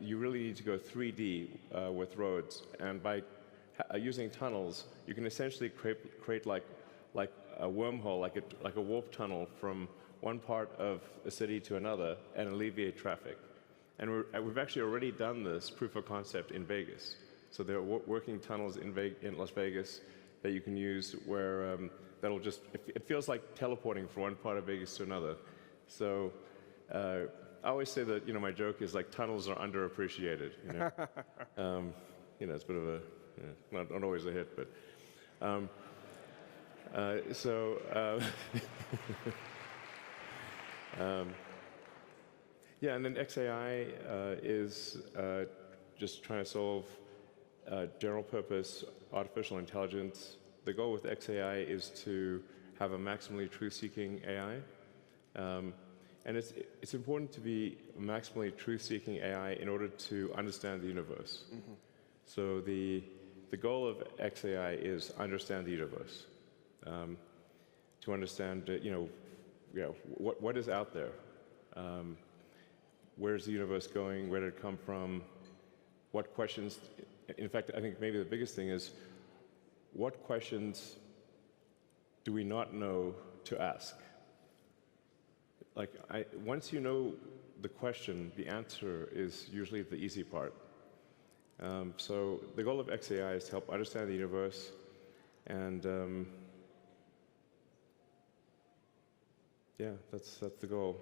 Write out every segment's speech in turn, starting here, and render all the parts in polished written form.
you really need to go 3D with roads, and by using tunnels, you can essentially create like a wormhole, like a warp tunnel from one part of a city to another, and alleviate traffic. And we've actually already done this proof of concept in Vegas. So there are working tunnels in Las Vegas that you can use where that'll just, it feels like teleporting from one part of Vegas to another. So I always say that, my joke is like tunnels are underappreciated. It's a bit of a, not always a hit, but. Yeah, and then XAI is just trying to solve general purpose artificial intelligence. The goal with XAI is to have a maximally truth-seeking AI. And it's important to be a maximally truth-seeking AI in order to understand the universe. Mm-hmm. So the goal of XAI is understand the universe, to understand what is out there, where's the universe going, where did it come from, what questions. In fact, I think maybe the biggest thing is what questions do we not know to ask? Once you know the question, the answer is usually the easy part. So the goal of XAI is to help understand the universe and yeah, that's the goal.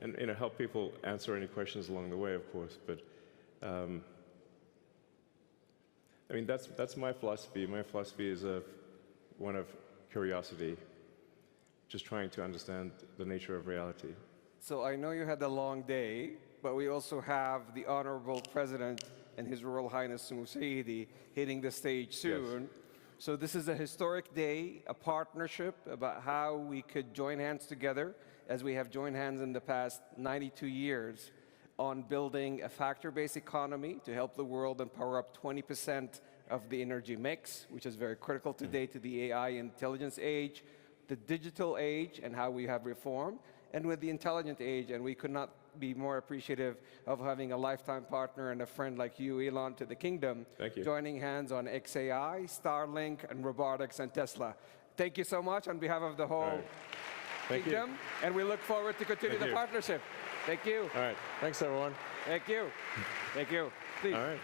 And help people answer any questions along the way, of course. But I mean, that's my philosophy. My philosophy is one of curiosity, just trying to understand the nature of reality. So I know you had a long day, but we also have the Honorable President and His Royal Highness Saidi hitting the stage soon. Yes. So this is a historic day, a partnership about how we could join hands together, as we have joined hands in the past 92 years, on building a factor-based economy to help the world and power up 20% of the energy mix, which is very critical today to the AI intelligence age, the digital age, and how we have reformed, and with the intelligent age. And we could not be more appreciative of having a lifetime partner and a friend like you, Elon, to the kingdom. Thank you. Joining hands on XAI, Starlink, and robotics and Tesla. Thank you so much on behalf of the whole kingdom. And we look forward to continue the partnership. Thank you. All right. Thanks, everyone. Thank you. Thank you. Please. All right.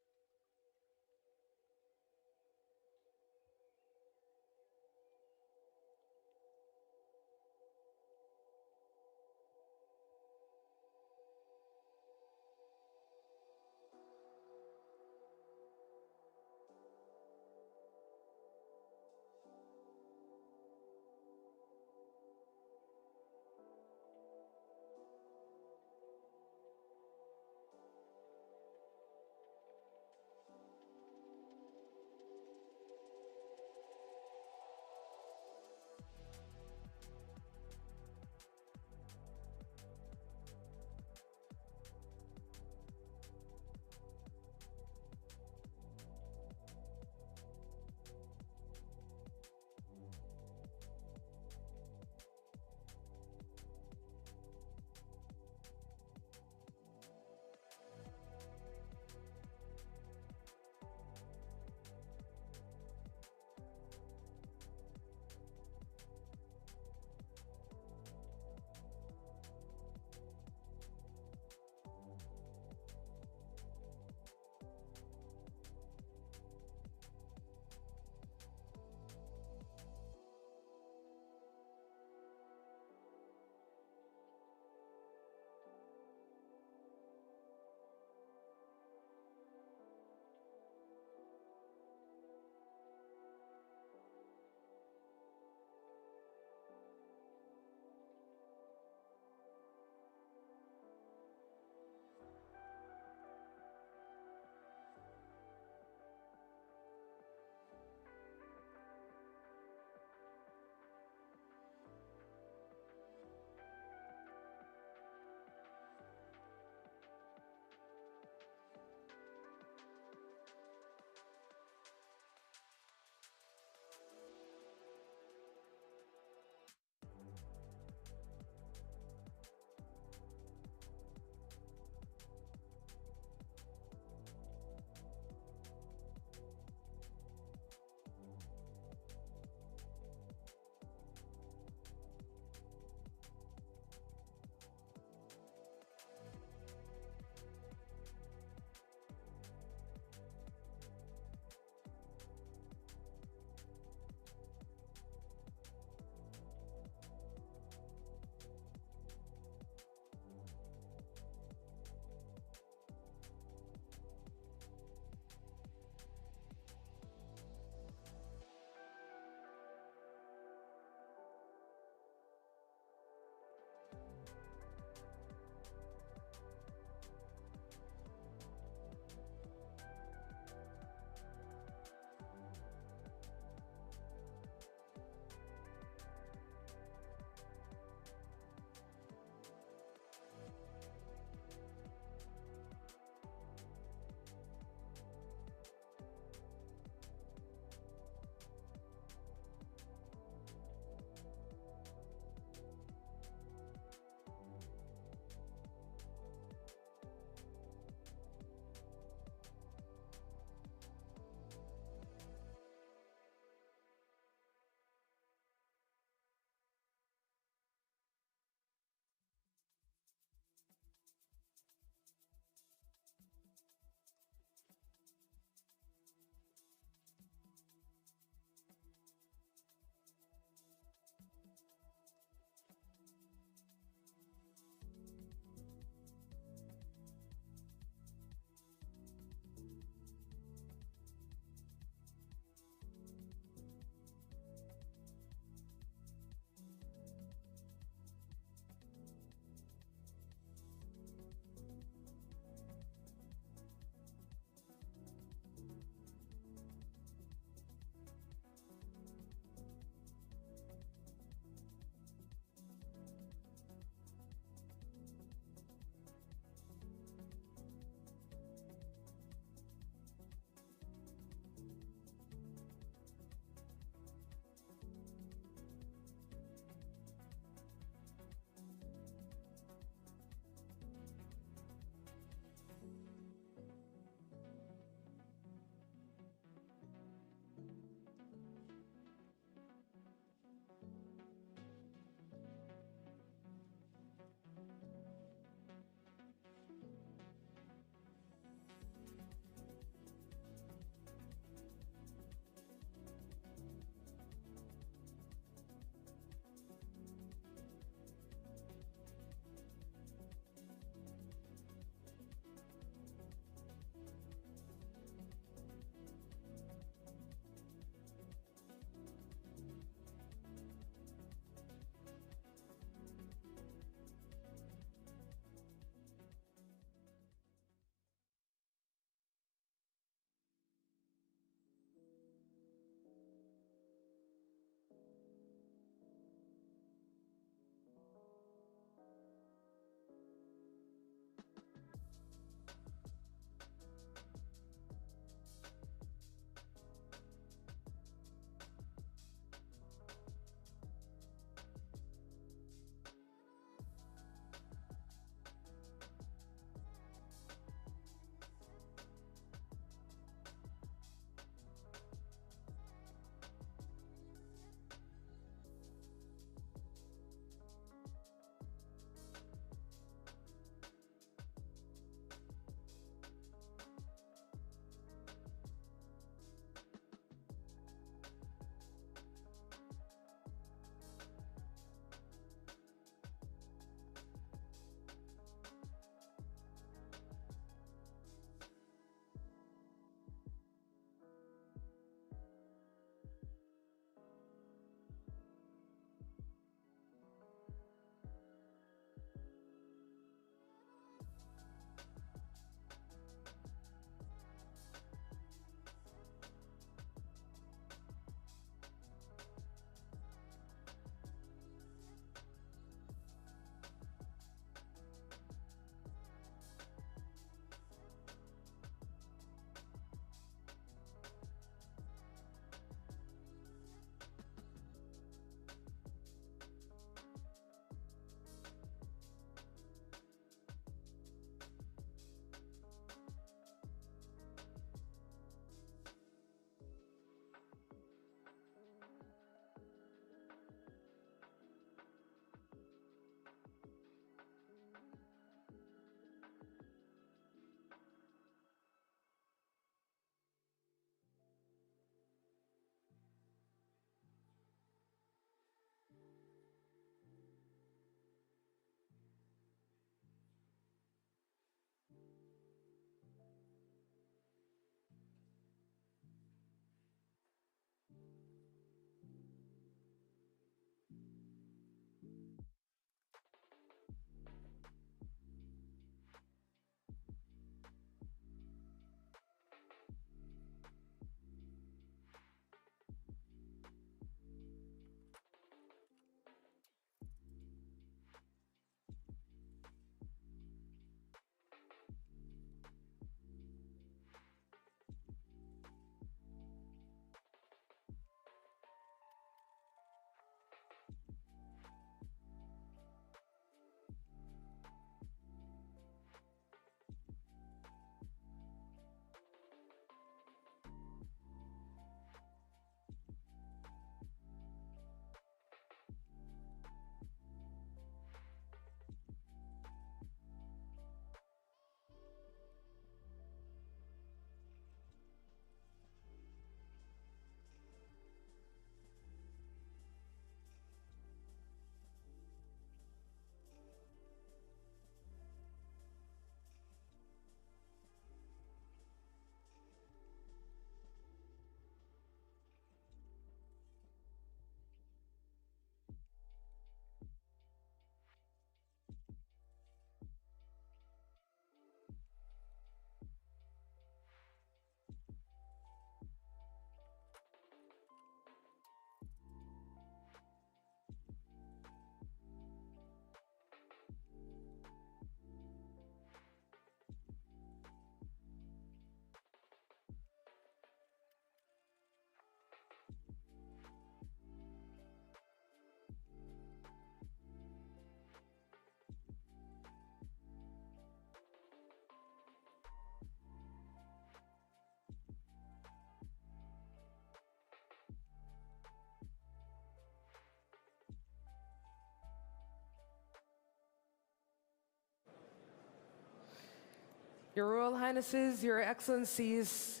Your Royal Highnesses, Your Excellencies,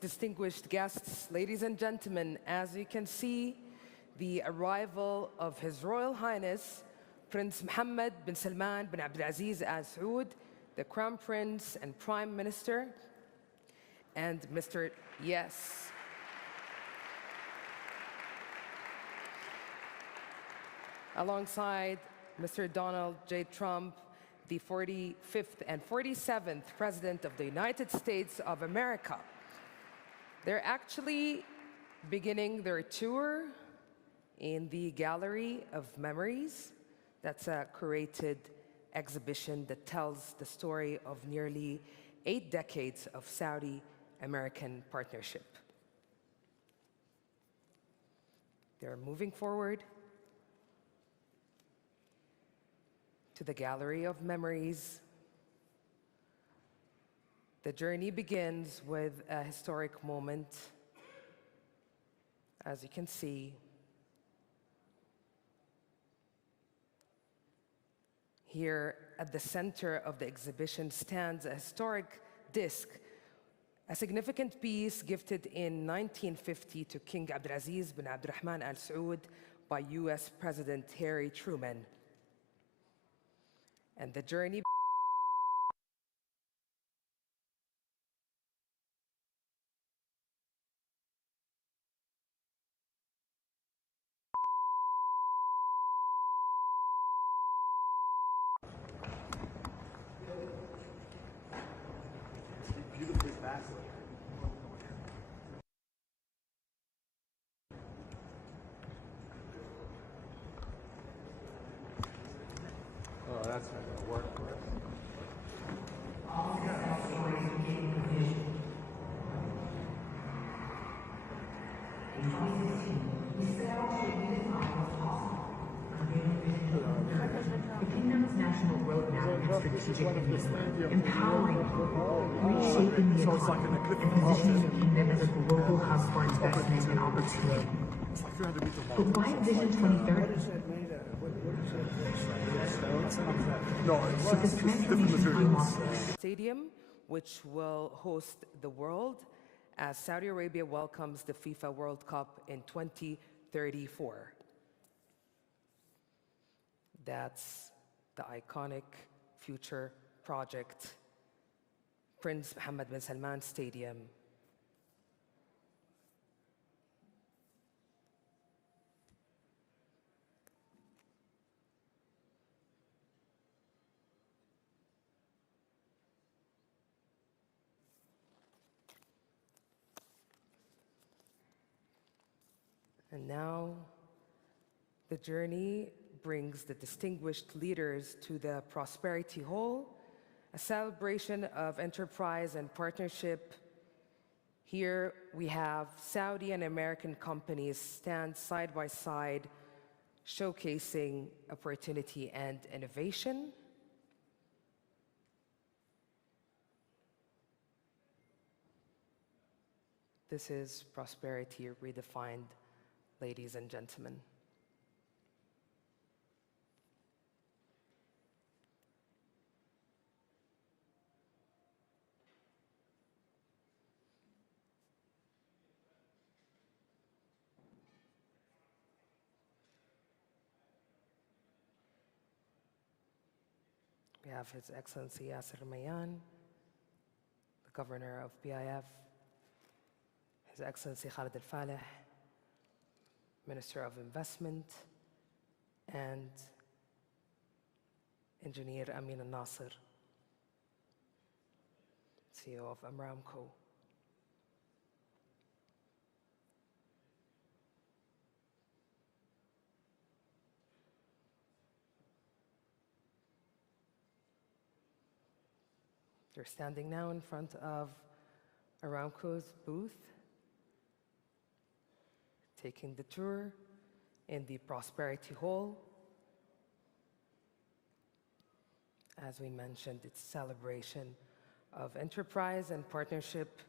distinguished guests, ladies and gentlemen, as you can see, the arrival of His Royal Highness, Prince Mohammed bin Salman bin Abdulaziz Al Saud, the Crown Prince and Prime Minister, and Mr. Yes. Alongside Mr. Donald J. Trump, the 45th and 47th President of the United States of America. They're actually beginning their tour in the Gallery of Memories. That's a curated exhibition that tells the story of nearly 8 decades of Saudi-American partnership. They're moving forward to the Gallery of Memories. The journey begins with a historic moment. As you can see, here at the center of the exhibition stands a historic disc, a significant piece gifted in 1950 to King Abdulaziz bin Abdurrahman Al Saud by U.S. President Harry Truman. And the journey beautifully fast. Oh, that's not going to work for us. The Kingdom's national roadmap and strategic investment, empowering people, reshaping the economy, and positioning the Kingdom as a global hub for investment and opportunity. The Wide Vision 2030. No, it's different materials. Stadium, which will host the World as Saudi Arabia welcomes the FIFA World Cup in 2034. That's the iconic future project, Prince Mohammed bin Salman Stadium. And now, the journey brings the distinguished leaders to the Prosperity Hall, a celebration of enterprise and partnership. Here we have Saudi and American companies stand side by side, showcasing opportunity and innovation. This is prosperity redefined, ladies and gentlemen. We have His Excellency Yasser Mayan, the Governor of BIF, His Excellency Khalid Al-Faleh, Minister of Investment, and Engineer Amin Al-Nasir, CEO of Aramco. They're standing now in front of Aramco's booth, taking the tour in the Prosperity Hall. As we mentioned, it's a celebration of enterprise and partnership,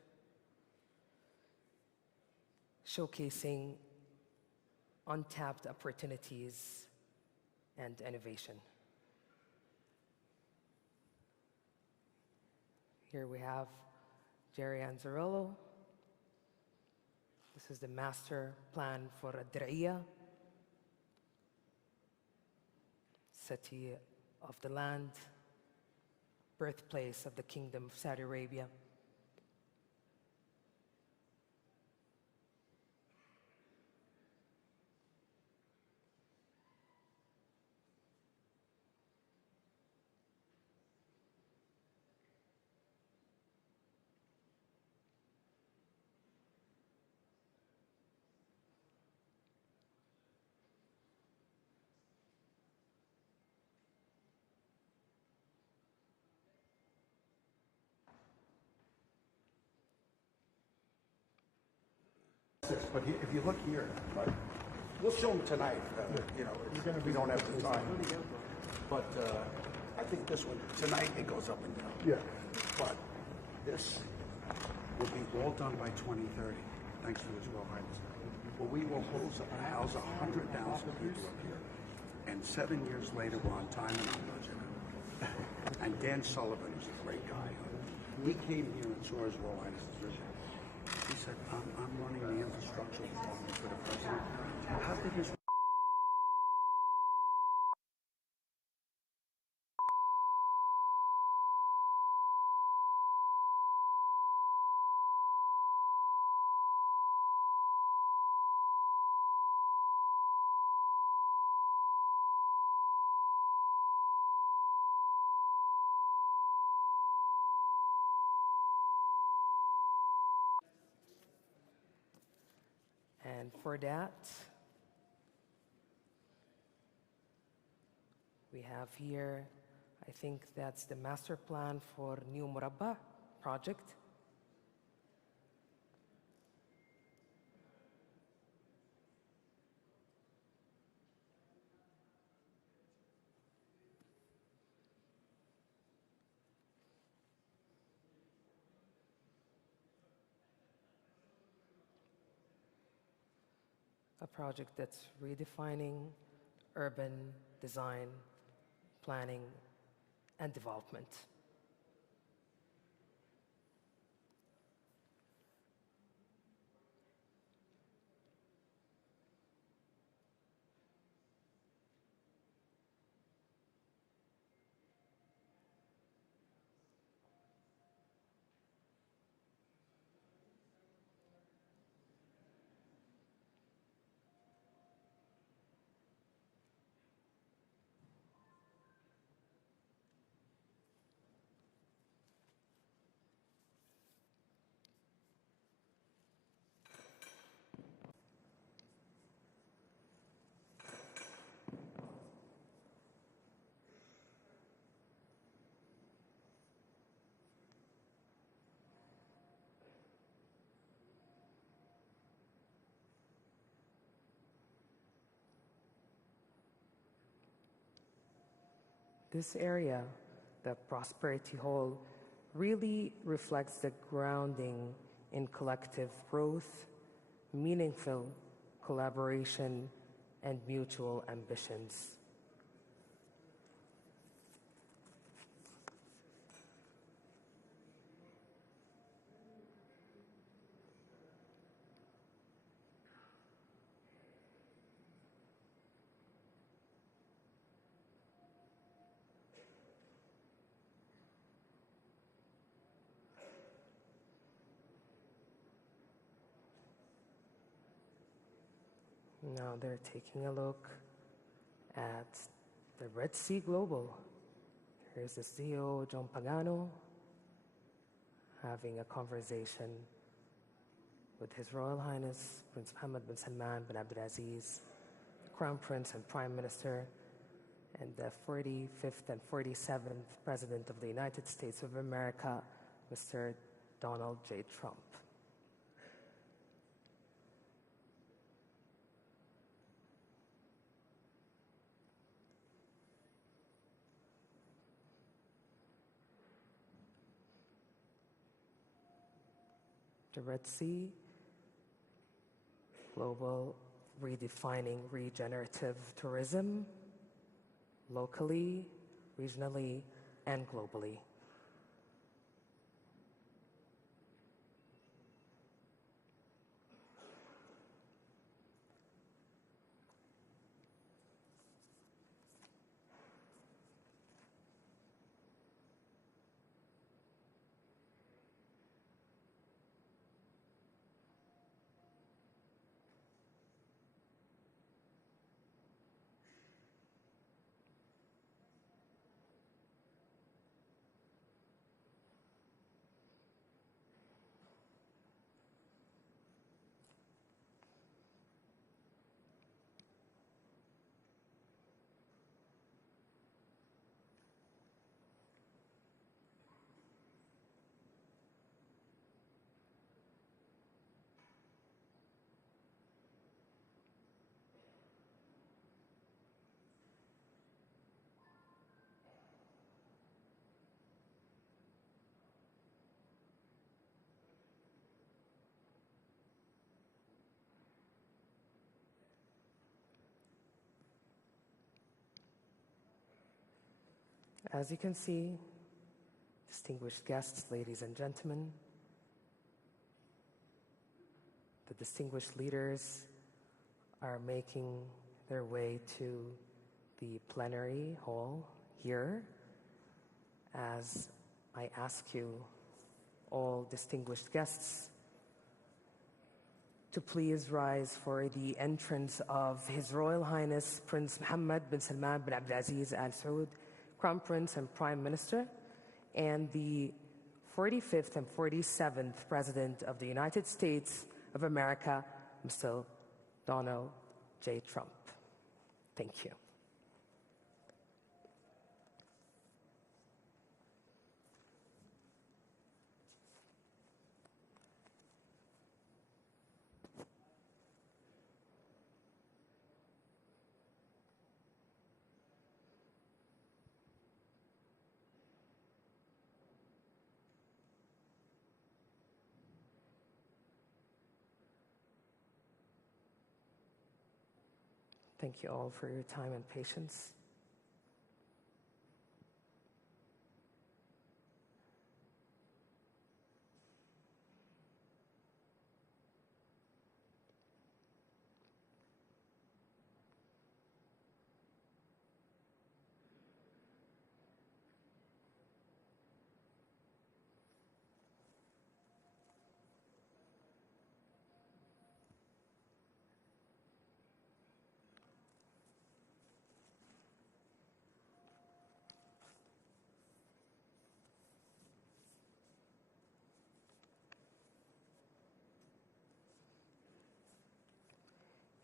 showcasing untapped opportunities and innovation. Here we have Jerry Anzarillo. This is the master plan for Diriyah, city of the land, birthplace of the Kingdom of Saudi Arabia. But if you look here, right, we'll show them tonight. You know, we don't have the time. But I think this one tonight it goes up and down. Yeah. But this will be all done by 2030, thanks to His Royal Highness. Well, we will house 100,000 people up here, and 7 years later we're on time and on budget. And Dan Sullivan is a great guy. He came here and saw His Royal Highness's vision. He said, I'm running the infrastructure department for the president. How did his And for that, we have here, I think that's the master plan for New Murabba project. A project that's redefining urban design, planning, and development. This area, the Prosperity Hall, really reflects the grounding in collective growth, meaningful collaboration, and mutual ambitions. Now they're taking a look at the Red Sea Global. Here's the CEO, John Pagano, having a conversation with His Royal Highness Prince Mohammed bin Salman bin Abdulaziz, the Crown Prince and Prime Minister, and the 45th and 47th President of the United States of America, Mr. Donald J. Trump. The Red Sea Global, redefining regenerative tourism locally, regionally, and globally. As you can see, distinguished guests, ladies and gentlemen, the distinguished leaders are making their way to the plenary hall here as I ask you, all distinguished guests, to please rise for the entrance of His Royal Highness Prince Mohammed bin Salman bin Abdulaziz Al Saud, Crown Prince and Prime Minister, and the 45th and 47th President of the United States of America, Mr. Donald J. Trump. Thank you. Thank you all for your time and patience.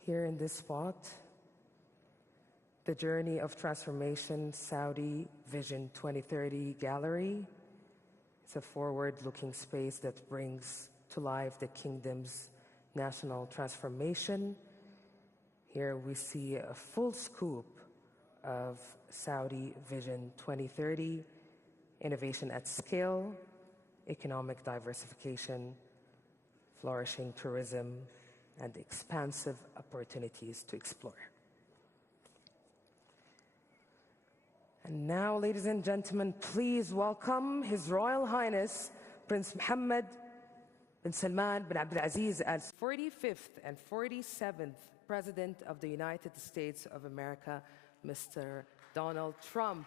Here in this spot, the Journey of Transformation Saudi Vision 2030 Gallery. It's a forward-looking space that brings to life the kingdom's national transformation. Here we see a full scoop of Saudi Vision 2030, innovation at scale, economic diversification, flourishing tourism, and expansive opportunities to explore. And now, ladies and gentlemen, please welcome His Royal Highness Prince Mohammed bin Salman bin Abdulaziz Al 45th and 47th President of the United States of America, Mr. Donald Trump.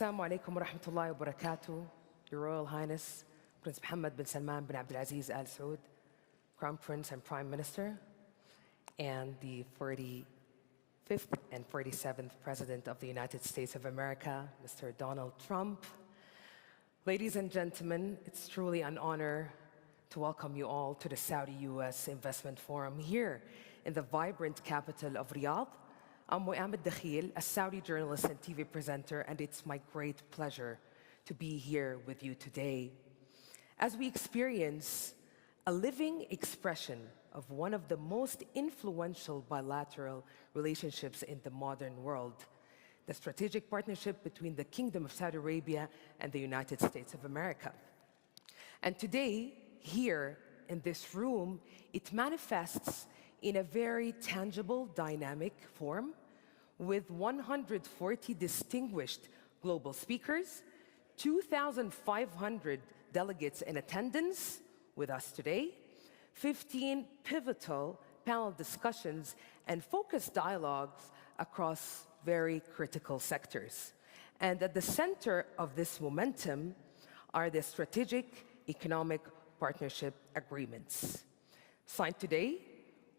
Assalamu alaikum wa rahmatullahi wa barakatuh. Your Royal Highness, Prince Mohammed bin Salman bin Abdulaziz Al Saud, Crown Prince and Prime Minister, and the 45th and 47th President of the United States of America, Mr. Donald Trump. Ladies and gentlemen, it's truly an honor to welcome you all to the Saudi U.S. Investment Forum here in the vibrant capital of Riyadh. I'm Mu'amad Dakhil, a Saudi journalist and TV presenter, and it's my great pleasure to be here with you today as we experience a living expression of one of the most influential bilateral relationships in the modern world, the strategic partnership between the Kingdom of Saudi Arabia and the United States of America. And today, here in this room, it manifests in a very tangible, dynamic form with 140 distinguished global speakers, 2,500 delegates in attendance with us today, 15 pivotal panel discussions, and focused dialogues across very critical sectors. And at the center of this momentum are the strategic economic partnership agreements. Signed today,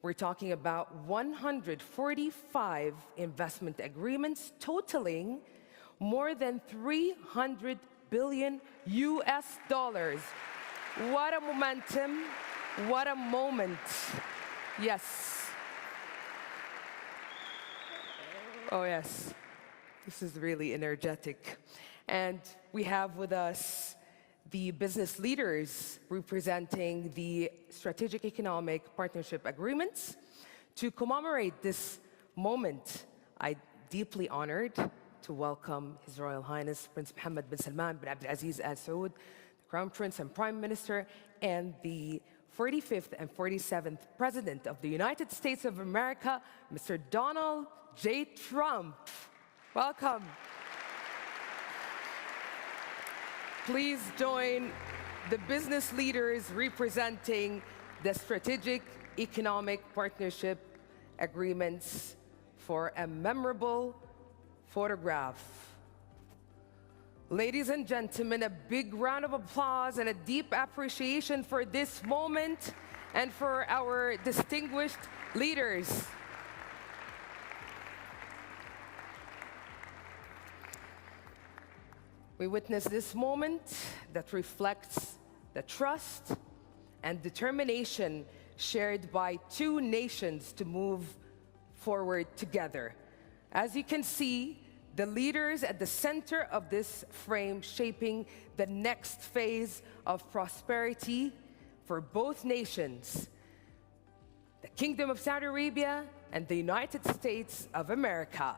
we're talking about 145 investment agreements totaling more than $300 billion US. What a momentum, what a moment. Yes. Oh yes, this is really energetic. And we have with us the business leaders representing the strategic economic partnership agreements. To commemorate this moment, I'm deeply honored to welcome His Royal Highness Prince Mohammed bin Salman bin Abdulaziz Al Saud, the Crown Prince and Prime Minister, and the 45th and 47th President of the United States of America, Mr. Donald J. Trump. Welcome. Please join the business leaders representing the strategic economic partnership agreements for a memorable photograph. Ladies and gentlemen, a big round of applause and a deep appreciation for this moment and for our distinguished leaders. We witness this moment that reflects the trust and determination shared by two nations to move forward together. As you can see, the leaders at the center of this frame shaping the next phase of prosperity for both nations, the Kingdom of Saudi Arabia and the United States of America.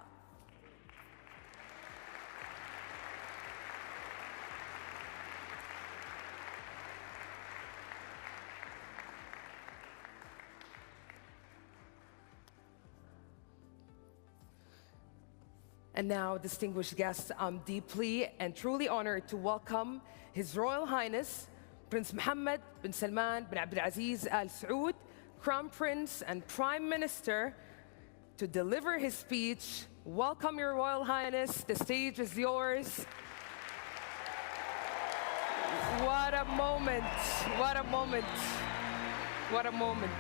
And now, distinguished guests, I'm deeply and truly honored to welcome His Royal Highness Prince Mohammed bin Salman bin Abdulaziz Al Saud, Crown Prince and Prime Minister, to deliver his speech. Welcome, Your Royal Highness. The stage is yours. What a moment, what a moment, what a moment.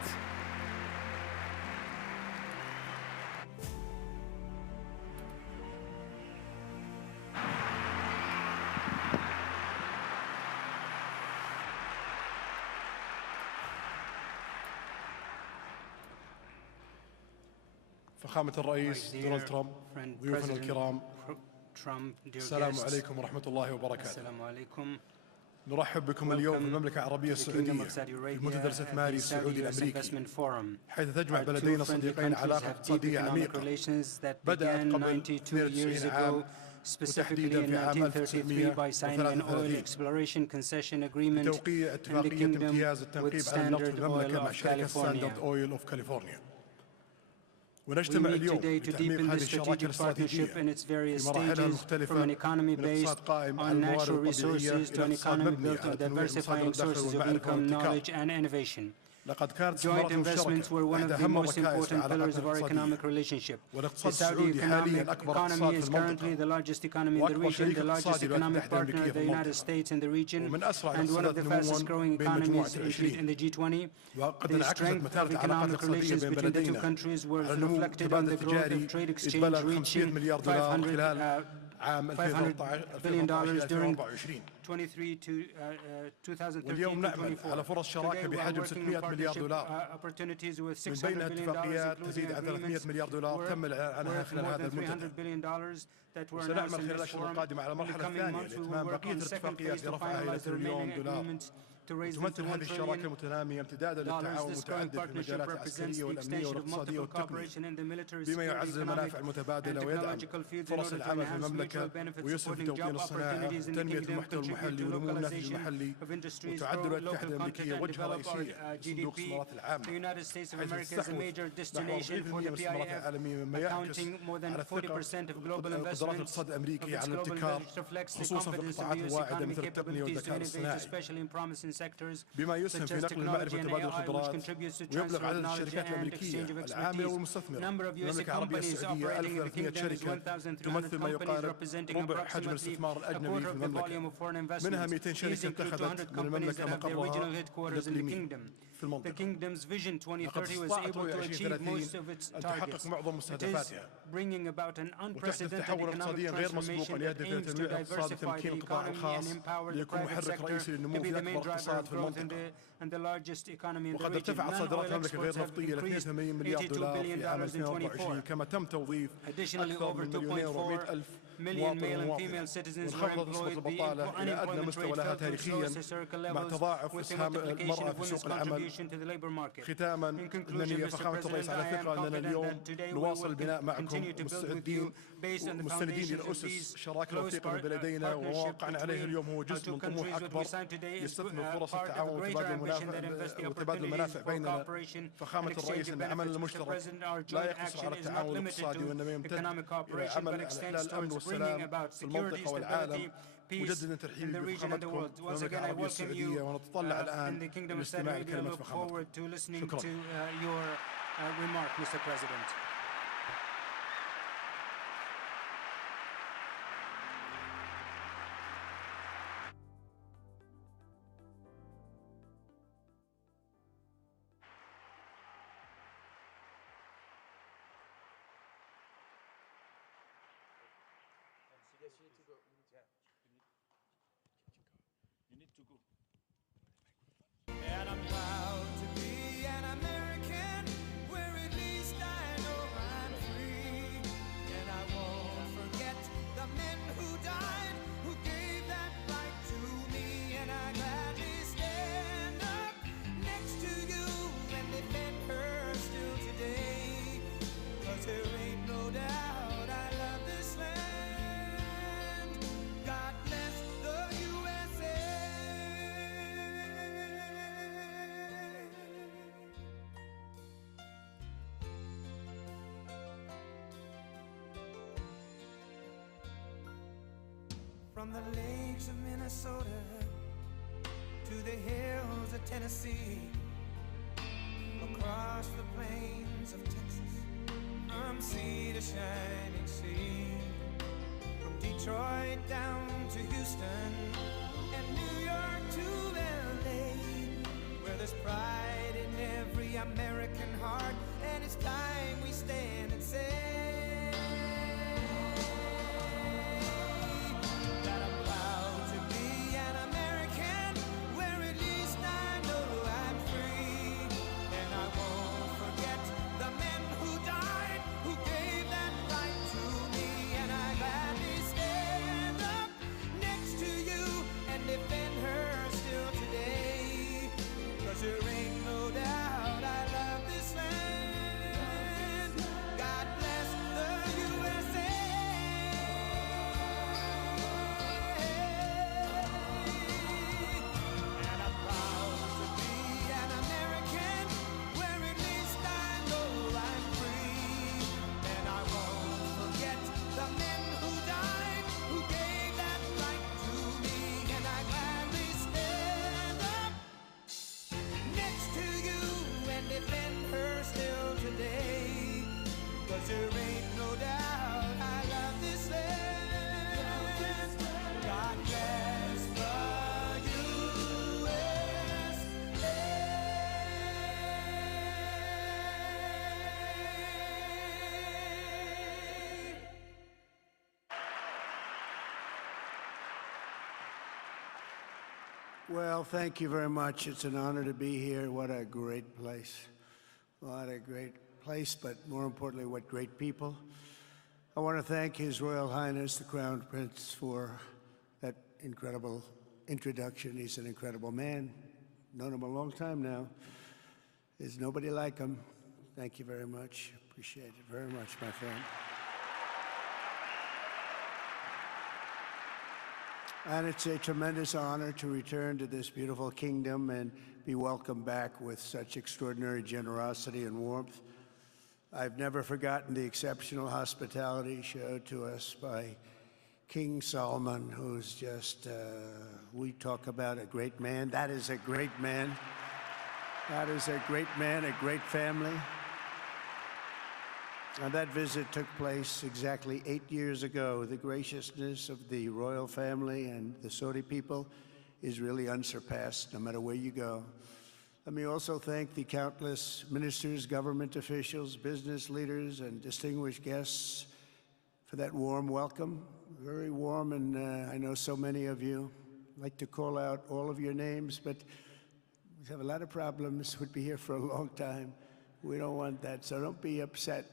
فخامة الرئيس دونالد ترامب، ضيوفنا الكرام، السلام عليكم ورحمة الله وبركاته. نرحب بكم اليوم في المملكة العربية السعودية في منتدى الاستثماري السعودي الأمريكي، حيث تجمع بلدينا صديقين علاقة اقتصادية عميقة بدأت قبل 92 عام، وتحديدا في عام 1933 بتوقيع اتفاقية امتياز التنقيب على النفط في المملكة مع شركة ستاندرد أويل أوف كاليفورنيا. ونجتمع اليوم لتعميق هذه الشراكة الاستراتيجية في مراحلها المختلفة من اقتصاد قائم على الموارد الطبيعية إلى اقتصاد مبني على تنويع مصادر الدخل والمعرفة والابتكار. لقد كانت استثمارات المشتركة إحدى أهم ركائز علاقتنا الاقتصادية، والاقتصاد السعودي حاليا أكبر اقتصاد في المنطقة وأكبر شريك اقتصادي للولايات المتحدة الأمريكية في المنطقة، ومن أسرع الاقتصادات نمواً بين مجموعة ال20. وقد انعكست متانة العلاقات الاقتصادية بين بلدينا على نمو التبادل التجاري بلغ $500 مليار خلال عام 2013 واليوم نعمل على فرص شراكة بحجم $600 مليار، من بينها اتفاقيات تزيد عن $300 مليار تم الإعلان عنها خلال هذا المنتدى. وسنعمل خلال الأشهر القادمة على المرحلة الثانية لإتمام بقية الاتفاقيات لرفعها إلى $1 تريليون. وتمثل هذه الشراكة المتنامية امتدادا للتعاون المتعدد في المجالات العسكرية والأمنية والاقتصادية والتقنية، بما يعزز المنافع المتبادلة ويدعم فرص العمل في المملكة ويسهم في توطين الصناعة وتنمية المحتوى المحلي ونمو الناتج المحلي. وتعد الولايات المتحدة الأمريكية وجهة رئيسية لصندوق الاستثمارات العامة، حيث تستحوذ نحو 40% من الاستثمارات العالمية، مما يعكس على الثقة قدرات الاقتصاد الأمريكي على الابتكار، خصوصا في القطاعات الواعدة مثل التقنية والذكاء الاصطناعي. sectors بما يسهم such في as نقل المعرفة technology and وتبادل AI, which الخبرات contributes to ويبلغ transfer of عدد knowledge الشركات and exchange الأمريكية of العاملة expertise. والمستثمرة Number of في U.S. المملكة العربية companies السعودية operating in the 1300 kingdom is شركة 1,300 تمثل ما companies يقارب representing ربع حجم approximately الاستثمار a الأجنبي quarter في of the المملكة. volume of foreign منها investments. 200 These شركة include 200 اتخذت من companies that المملكة have their regional مقرها headquarters in the الإقليمي kingdom. في The المنطقة. kingdom's Vision لقد 2030 was استطاعت able to رؤية achieve 2030 most of its أن تحقق targets. معظم It is مستهدفاتها bringing about an وتحدث unprecedented تحول economic اقتصادي غير مسبوق transformation that يهدف إلى aims to تنويع الاقتصاد diversify وتمكين the القطاع economy and الخاص empower the ليكون private محرك sector رئيسي to للنمو be في the main أكبر driver اقتصاد of في growth المنطقة. and the largest economy in the وقد region. ارتفعت صادرات Non-oil المملكة غير exports have النفطية ل increased 82 مليار $82 دولار billion في عام in 2024 24. كما تم توظيف Additionally, أكثر over من 1,400,000 million male and مواطن female citizens were وانخفضت نسبة employed. The البطالة إلى أدنى unemployment مستوى rate لها fell to its تاريخيا lowest historical مع levels تضاعف with the إسهام multiplication المرأة of في women's سوق العمل. contribution to the labor market. ختاما In conclusion, إنني Mr. فخامة الرئيس President, على I am ثقة أننا confident اليوم that today we نواصل will البناء معكم continue to build with ومستعدين you based on the ومستندين foundations إلى of أسس these شراكة close وثيقة ببلدينا وما partnership وقعنا عليه اليوم هو between our جزء two من طموح countries. What we أكبر signed today is يستثمر فرص part of a التعاون greater وتبادل ambition that invests the وتبادل opportunities المنافع for بيننا. cooperation and فخامة exchange الرئيس of أن عملنا benefits. Mr. المشترك President, our لا joint يقتصر action على is not التعاون limited الاقتصادي to وإنما يمتد economic إلى cooperation عمل but على extends إحلال الأمن towards bringing والسلام about في المنطقة security, والعالم. stability, peace مجددا in ترحيبي the region and the بفخامتكم world. في Once المملكة again, I العربية welcome you السعودية ونتطلع in الآن the Kingdom of Saudi للاستماع Arabia. I لكلمة look فخامتكم. forward to listening شكرا. to your remark, Mr. President. And I'm proud to be an American, where at least I know I'm free. And I won't forget the men who died, who gave that right to me. And I gladly stand up next to you and defend her still today. 'Cause there ain't no doubt I love this land. God bless the USA. From the lakes of Minnesota to the hills of Tennessee, across the plains of Texas, from sea to shining sea, from Detroit down to Houston and New York to LA, where there's pride in every American heart, and it's time we stand and say that I'm proud to be an American, where at least I know I'm free. And I won't forget the men who died, who gave that right to me. And I gladly stand up next to you and defend her still today. 'Cause there ain't no doubt I love this land. God bless the USA. And I'm proud to be an American, where at least I know I'm free. And I won't forget the men who died, who gave that right to me. And I gladly stand up next to you and defend her still today. 'Cause there ain't no doubt I love this land. God bless the USA. Well, thank you very much. It's an honor to be here. What a great place. What a great place, but more importantly, what great people. I want to thank His Royal Highness, the Crown Prince, for that incredible introduction. He's an incredible man. Known him a long time now. There's nobody like him. Thank you very much. Appreciate it very much, my friend. And it's a tremendous honor to return to this beautiful kingdom and be welcomed back with such extraordinary generosity and warmth. I've never forgotten the exceptional hospitality showed to us by King Solomon, who's just we talk about a great man. That is a great man. That is a great man, a great family. Now, that visit took place exactly 8 years ago. The graciousness of the royal family and the Saudi people is really unsurpassed, no matter where you go. Let me also thank the countless ministers, government officials, business leaders, and distinguished guests for that warm welcome. Very warm, and I know so many of you. I'd like to call out all of your names, but we have a lot of problems. We'd be here for a long time. We don't want that, so don't be upset.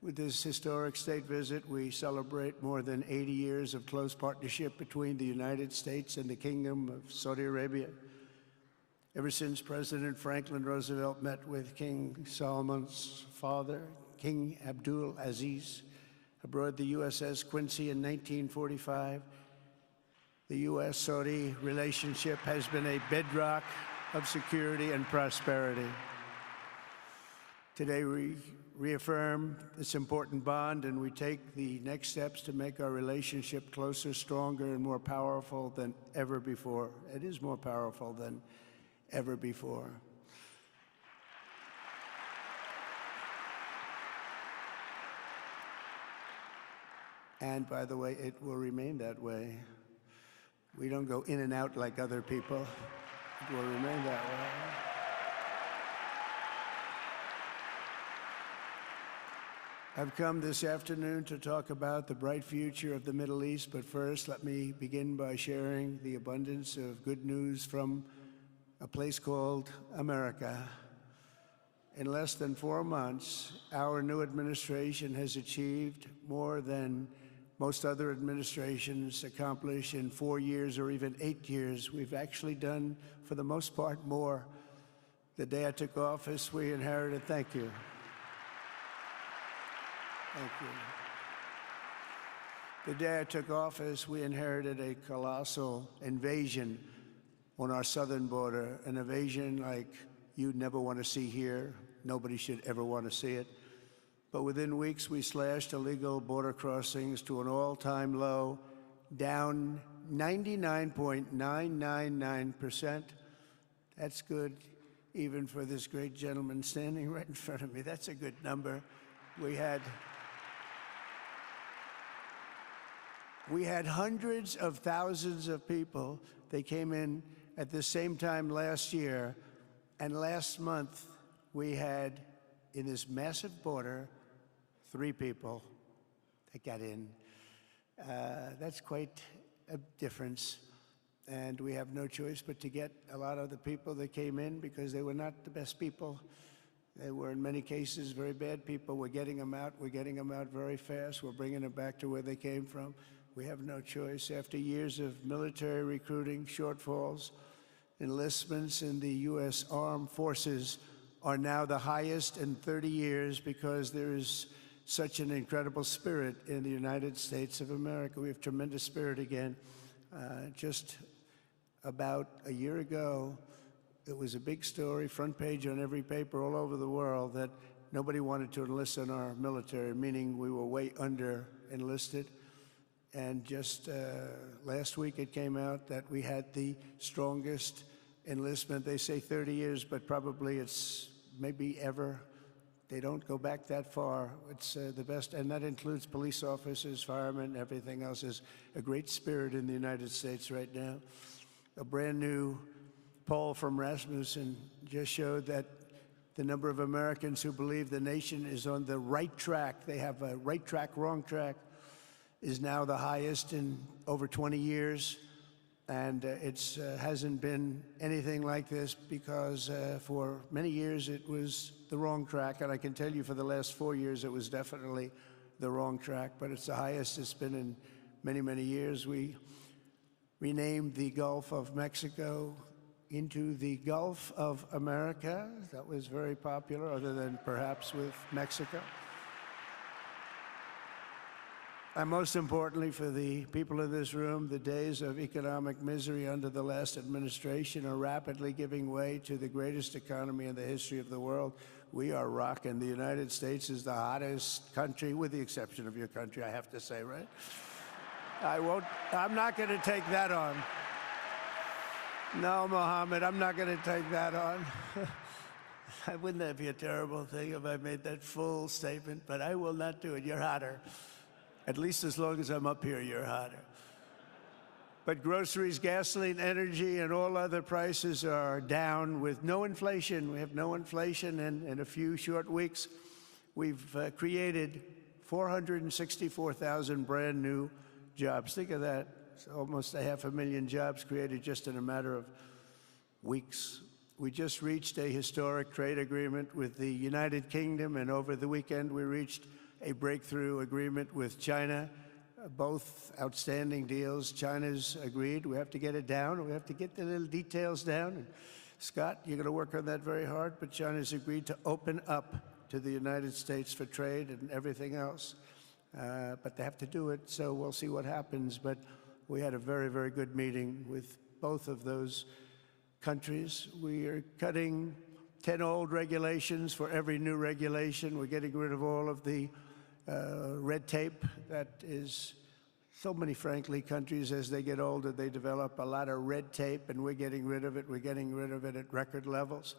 With this historic state visit, we celebrate more than 80 years of close partnership between the United States and the Kingdom of Saudi Arabia. Ever since President Franklin Roosevelt met with King Solomon's father, King Abdul Aziz, aboard the USS Quincy in 1945, the U.S. Saudi relationship has been a bedrock of security and prosperity. Today, we reaffirm this important bond, and we take the next steps to make our relationship closer, stronger, and more powerful than ever before. It is more powerful than ever before. And by the way, it will remain that way. We don't go in and out like other people. It will remain that way. I've come this afternoon to talk about the bright future of the Middle East, but first let me begin by sharing the abundance of good news from a place called America. In less than 4 months, our new administration has achieved more than most other administrations accomplish in 4 years or even 8 years. We've actually done, for the most part, more. The day I took office, we inherited, thank you. Thank you. The day I took office, we inherited a colossal invasion on our southern border, an invasion like you'd never want to see here. Nobody should ever want to see it. But within weeks, we slashed illegal border crossings to an all-time low, down 99.999%. That's good, even for this great gentleman standing right in front of me. That's a good number. We had hundreds of thousands of people. They came in at the same time last year, and last month we had, in this massive border, 3 people that got in. That's quite a difference, and we have no choice but to get a lot of the people that came in because they were not the best people. They were, in many cases, very bad people. We're getting them out. We're getting them out very fast. We're bringing them back to where they came from. We have no choice. After years of military recruiting shortfalls, enlistments in the U.S. Armed Forces are now the highest in 30 years because there is such an incredible spirit in the United States of America. We have tremendous spirit again. Just about a year ago, it was a big story, front page on every paper all over the world, that nobody wanted to enlist in our military, meaning we were way under enlisted. And just last week it came out that we had the strongest enlistment. They say 30 years, but probably it's maybe ever. They don't go back that far. It's the best, and that includes police officers, firemen, everything else. Is a great spirit in the United States right now. A brand new poll from Rasmussen just showed that the number of Americans who believe the nation is on the right track, they have a right track, wrong track, is now the highest in over 20 years. And it hasn't been anything like this because for many years it was the wrong track. And I can tell you for the last 4 years it was definitely the wrong track, but it's the highest it's been in many, many years. We renamed the Gulf of Mexico into the Gulf of America. That was very popular, other than perhaps with Mexico. And most importantly for the people in this room, the days of economic misery under the last administration are rapidly giving way to the greatest economy in the history of the world. We are rocking. The United States is the hottest country, with the exception of your country, I have to say, right? I'm not going to take that on. No, Mohammed, I'm not going to take that on. Wouldn't that be a terrible thing if I made that full statement? But I will not do it. You're hotter. At least as long as I'm up here, you're hotter. But groceries, gasoline, energy, and all other prices are down with no inflation. We have no inflation, and in a few short weeks, we've created 464,000 brand new jobs. Think of that. It's almost 500,000 jobs created just in a matter of weeks. We just reached a historic trade agreement with the United Kingdom, and over the weekend we reached a breakthrough agreement with China. Both outstanding deals. China's agreed. We have to get it down. We have to get the little details down. And Scott, you're going to work on that very hard, but China's agreed to open up to the United States for trade and everything else. But they have to do it, so we'll see what happens. But we had a very, very good meeting with both of those countries. We are cutting 10 old regulations for every new regulation. We're getting rid of all of the red tape that is so many, frankly, countries, as they get older, they develop a lot of red tape, and we're getting rid of it. We're getting rid of it at record levels.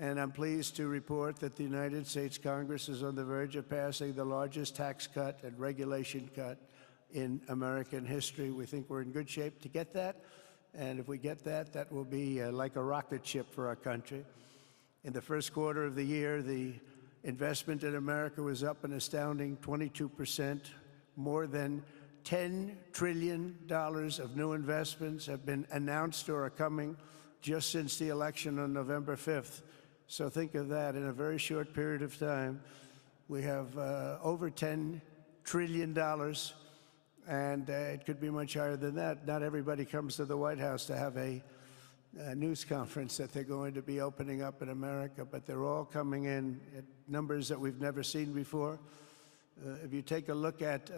And I'm pleased to report that the United States Congress is on the verge of passing the largest tax cut and regulation cut in American history. We think we're in good shape to get that. And if we get that, that will be like a rocket ship for our country. In the first quarter of the year, the investment in America was up an astounding 22%. More than $10 trillion of new investments have been announced or are coming just since the election on November 5th. So think of that. In a very short period of time, we have over $10 trillion, and it could be much higher than that. Not everybody comes to the White House to have a news conference that they're going to be opening up in America, but they're all coming in at numbers that we've never seen before. If you take a look at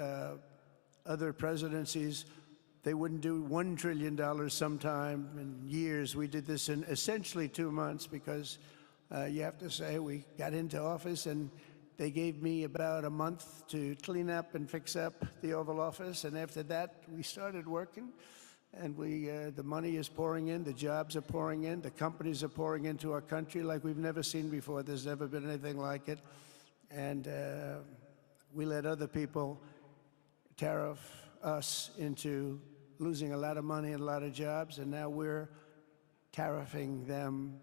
other presidencies, they wouldn't do $1 trillion sometime in years. We did this in essentially 2 months because you have to say we got into office and they gave me about a month to clean up and fix up the Oval Office, and after that we started working, and the money is pouring in, the jobs are pouring in, the companies are pouring into our country like we've never seen before. There's never been anything like it, and we let other people tariff us into losing a lot of money and a lot of jobs, and now we're tariffing them,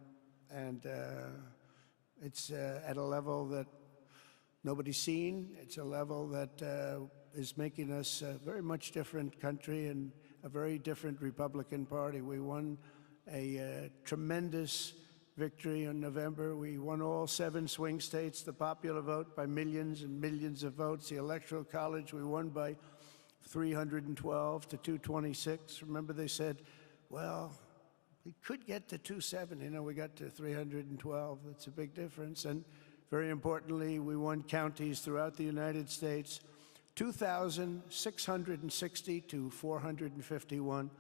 and it's at a level that nobody's seen. It's a level that is making us a very much different country and a very different Republican Party. We won a tremendous victory in November. We won all 7 swing states, the popular vote by millions and millions of votes. The Electoral College, we won by 312 to 226. Remember, they said, well, we could get to 270. You know, we got to 312. That's a big difference. And very importantly, we won counties throughout the United States, 2,660 to 451.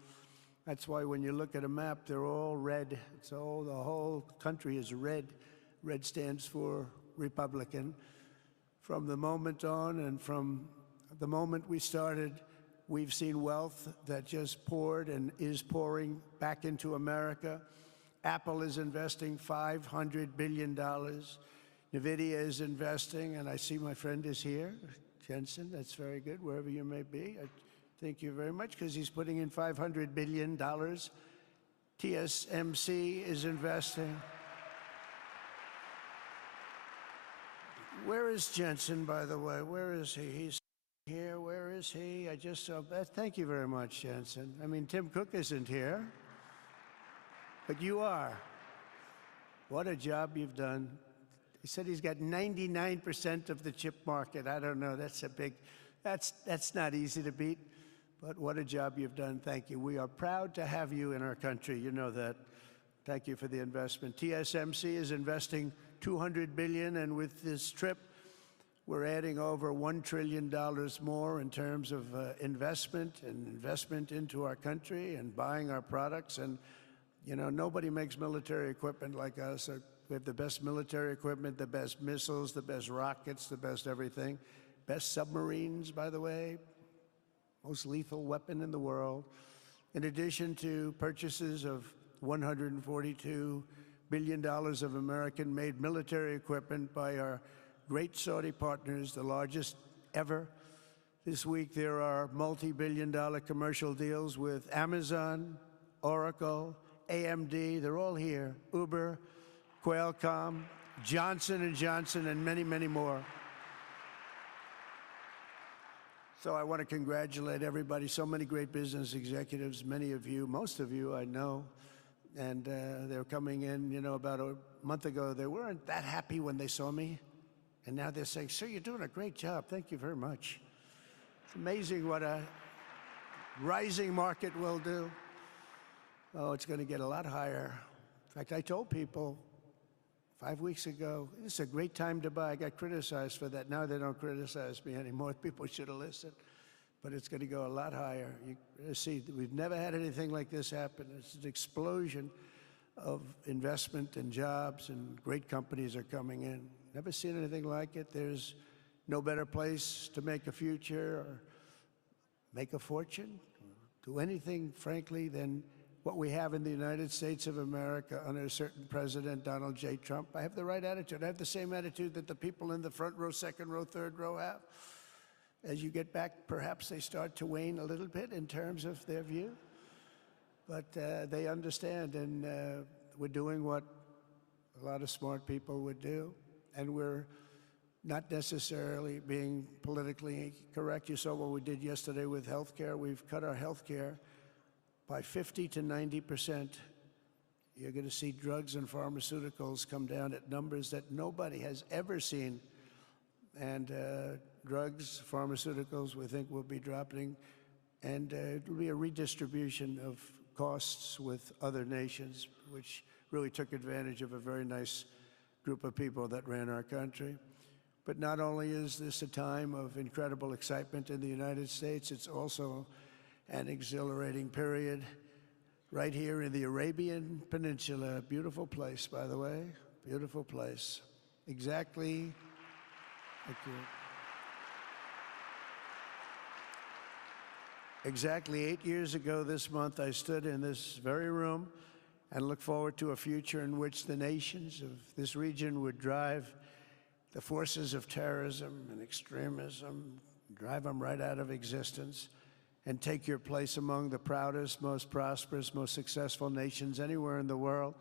That's why when you look at a map, they're all red. The whole country is red. Red stands for Republican. From the moment on and from the moment we started, we've seen wealth that just poured and is pouring back into America. Apple is investing $500 billion. NVIDIA is investing, and I see my friend is here, Jensen. That's very good, wherever you may be. I thank you very much, because he's putting in $500 billion. TSMC is investing. Where is Jensen, by the way? Where is he? He's here. Where is he? I just saw that. Thank you very much, Jensen. I mean, Tim Cook isn't here, but you are. What a job you've done. He said he's got 99% of the chip market. I don't know. That's a big, that's not easy to beat, but what a job you've done. Thank you. We are proud to have you in our country. You know that. Thank you for the investment. TSMC is investing $200 billion, and with this trip, we're adding over $1 trillion more in terms of investment into our country and buying our products. And, you know, nobody makes military equipment like us. We have the best military equipment, the best missiles, the best rockets, the best everything. Best submarines, by the way. Most lethal weapon in the world. In addition to purchases of $142 billion of American-made military equipment by our great Saudi partners, the largest ever. This week, there are multi-billion-dollar commercial deals with Amazon, Oracle, AMD. They're all here. Uber, Qualcomm, Johnson & Johnson, and many, many more. So I want to congratulate everybody. So many great business executives, many of you, most of you I know, and they're coming in. You know, about a month ago, they weren't that happy when they saw me, and now they're saying, "Sir, you're doing a great job. Thank you very much." It's amazing what a rising market will do. Oh, it's going to get a lot higher. In fact, I told people 5 weeks ago, this is a great time to buy. I got criticized for that. Now they don't criticize me anymore. People should have listened. But it's going to go a lot higher. You see, we've never had anything like this happen. It's an explosion of investment and jobs, and great companies are coming in. Never seen anything like it. There's no better place to make a future or make a fortune, do anything, frankly, than what we have in the United States of America under a certain President, Donald J. Trump. I have the right attitude. I have the same attitude that the people in the front row, second row, third row have. As you get back, perhaps they start to wane a little bit in terms of their view. But they understand, and we're doing what a lot of smart people would do. And we're not necessarily being politically correct. You saw what we did yesterday with health care. We've cut our health care by 50 to 90%. You're going to see drugs and pharmaceuticals come down at numbers that nobody has ever seen. And drugs, pharmaceuticals, we think will be dropping. And it'll be a redistribution of costs with other nations, which really took advantage of a very nice group of people that ran our country. But not only is this a time of incredible excitement in the United States, it's also an exhilarating period right here in the Arabian Peninsula. Beautiful place, by the way, beautiful place. Exactly, thank you. Exactly 8 years ago this month, I stood in this very room and looked forward to a future in which the nations of this region would drive the forces of terrorism and extremism, drive them right out of existence, and take your place among the proudest, most prosperous, most successful nations anywhere in the world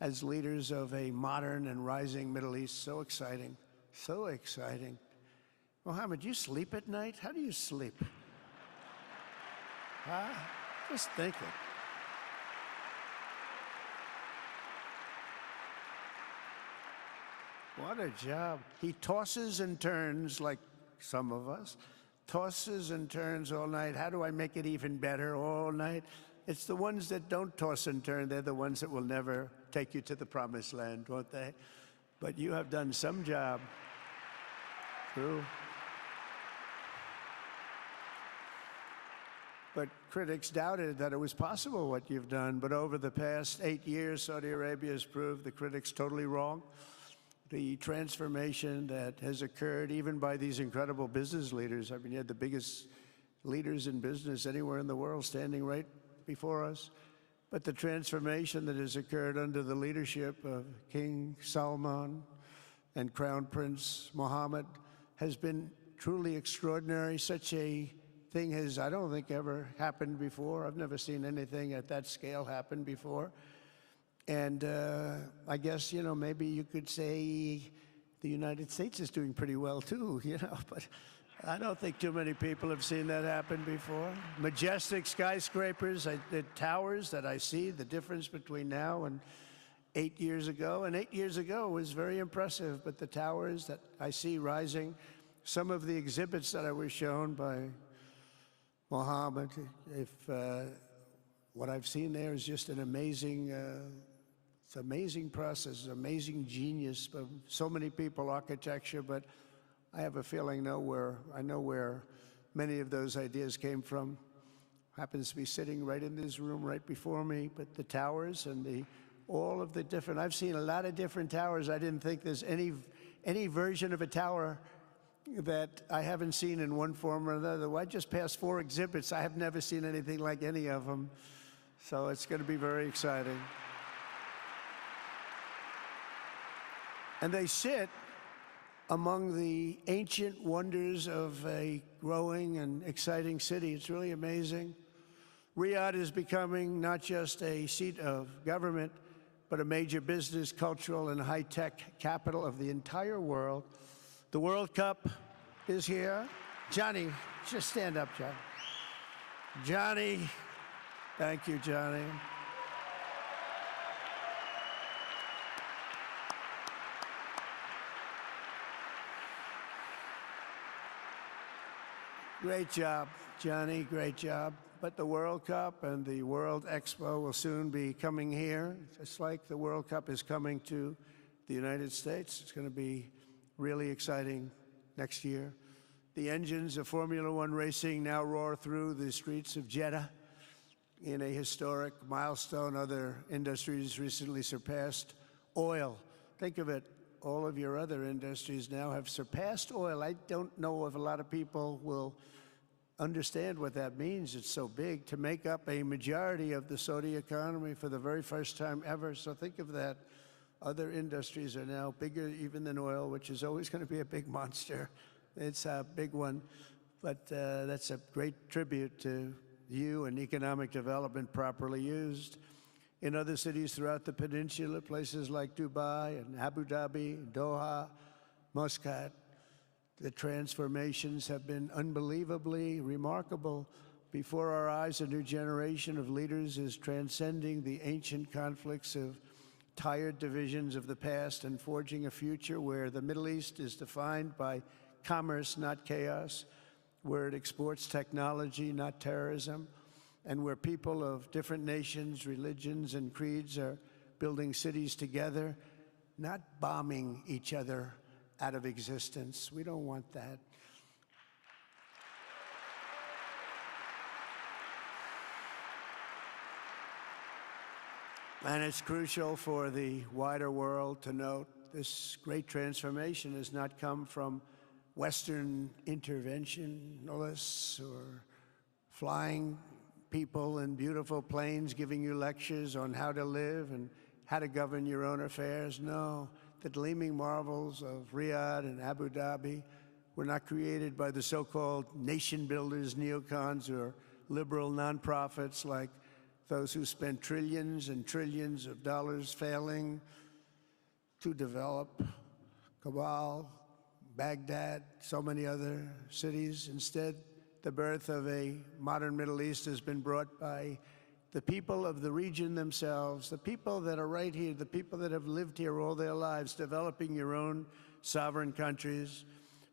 as leaders of a modern and rising Middle East. So exciting, so exciting. Mohammed, do you sleep at night? How do you sleep? Huh? Just thinking. What a job. He tosses and turns like some of us. Tosses and turns all night. How do I make it even better all night? It's the ones that don't toss and turn. They're the ones that will never take you to the promised land, won't they? But you have done some job. True. But critics doubted that it was possible what you've done. But over the past 8 years, Saudi Arabia has proved the critics totally wrong. The transformation that has occurred even by these incredible business leaders. I mean, you had the biggest leaders in business anywhere in the world standing right before us. But the transformation that has occurred under the leadership of King Salman and Crown Prince Mohammed has been truly extraordinary. Such a thing has, I don't think, ever happened before. I've never seen anything at that scale happen before. And I guess, you know, maybe you could say the United States is doing pretty well too, you know, but I don't think too many people have seen that happen before. Majestic skyscrapers, the towers that I see, the difference between now and 8 years ago. And 8 years ago was very impressive, but the towers that I see rising, some of the exhibits that I was shown by Mohammed, what I've seen there is just an amazing, it's an amazing process, amazing genius of so many people, architecture, but I have a feeling I know where many of those ideas came from. Happens to be sitting right in this room right before me, but the towers and all of the different, I've seen a lot of different towers. I didn't think there's any version of a tower that I haven't seen in one form or another. Well, I just passed 4 exhibits. I have never seen anything like any of them. So it's going to be very exciting. And they sit among the ancient wonders of a growing and exciting city. It's really amazing. Riyadh is becoming not just a seat of government, but a major business, cultural, and high-tech capital of the entire world. The World Cup is here. Johnny, just stand up, Johnny. Johnny, thank you, Johnny. Great job, Johnny, great job. But the World Cup and the World Expo will soon be coming here, just like the World Cup is coming to the United States. It's going to be really exciting next year. The engines of Formula One racing now roar through the streets of Jeddah in a historic milestone. Other industries recently surpassed oil. Think of it, all of your other industries now have surpassed oil. I don't know if a lot of people will understand what that means. It's so big to make up a majority of the Saudi economy for the very first time ever. So think of that. Other industries are now bigger even than oil, which is always going to be a big monster. It's a big one, but that's a great tribute to you and economic development properly used. In other cities throughout the peninsula, places like Dubai and Abu Dhabi, Doha, Muscat, the transformations have been unbelievably remarkable. Before our eyes, a new generation of leaders is transcending the ancient conflicts of tired divisions of the past and forging a future where the Middle East is defined by commerce, not chaos, where it exports technology, not terrorism, and where people of different nations, religions, and creeds are building cities together, not bombing each other out of existence. We don't want that. And it's crucial for the wider world to note this great transformation has not come from Western interventionists or flying people in beautiful planes giving you lectures on how to live and how to govern your own affairs. No, the gleaming marvels of Riyadh and Abu Dhabi were not created by the so-called nation builders, neocons, or liberal nonprofits like those who spent trillions and trillions of dollars failing to develop Kabul, Baghdad, so many other cities. Instead, the birth of a modern Middle East has been brought by the people of the region themselves, the people that are right here, the people that have lived here all their lives, developing your own sovereign countries,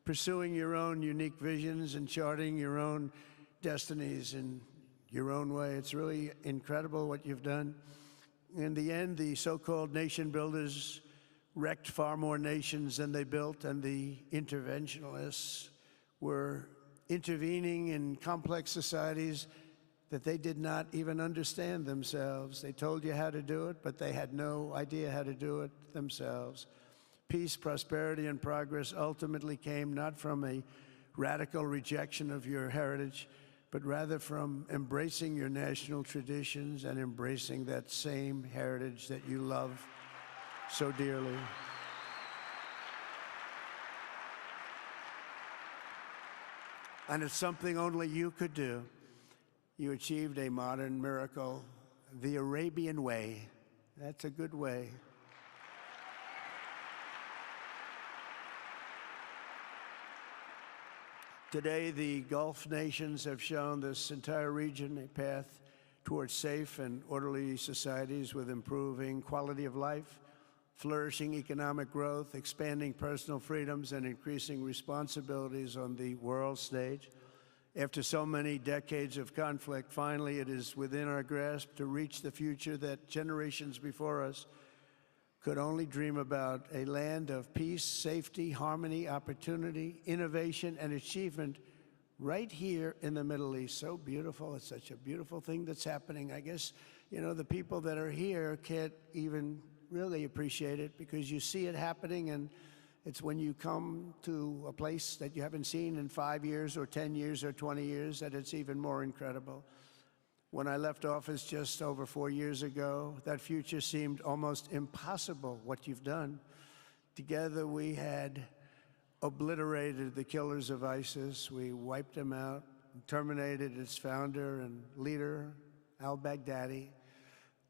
pursuing your own unique visions and charting your own destinies in your own way. It's really incredible what you've done. In the end, the so-called nation builders wrecked far more nations than they built, and the interventionists were intervening in complex societies that they did not even understand themselves. They told you how to do it, but they had no idea how to do it themselves. Peace, prosperity, and progress ultimately came not from a radical rejection of your heritage, but rather from embracing your national traditions and embracing that same heritage that you love so dearly. And it's something only you could do. You achieved a modern miracle, the Arabian way. That's a good way. Today, the Gulf nations have shown this entire region a path towards safe and orderly societies with improving quality of life, flourishing economic growth, expanding personal freedoms, and increasing responsibilities on the world stage. After so many decades of conflict, finally it is within our grasp to reach the future that generations before us could only dream about, a land of peace, safety, harmony, opportunity, innovation, and achievement right here in the Middle East. So beautiful. It's such a beautiful thing that's happening. I guess, you know, the people that are here can't even really appreciate it because you see it happening, and it's when you come to a place that you haven't seen in 5 years or 10 years or 20 years that it's even more incredible. When I left office just over 4 years ago, that future seemed almost impossible, what you've done. Together we had obliterated the killers of ISIS. We wiped them out, terminated its founder and leader, al-Baghdadi.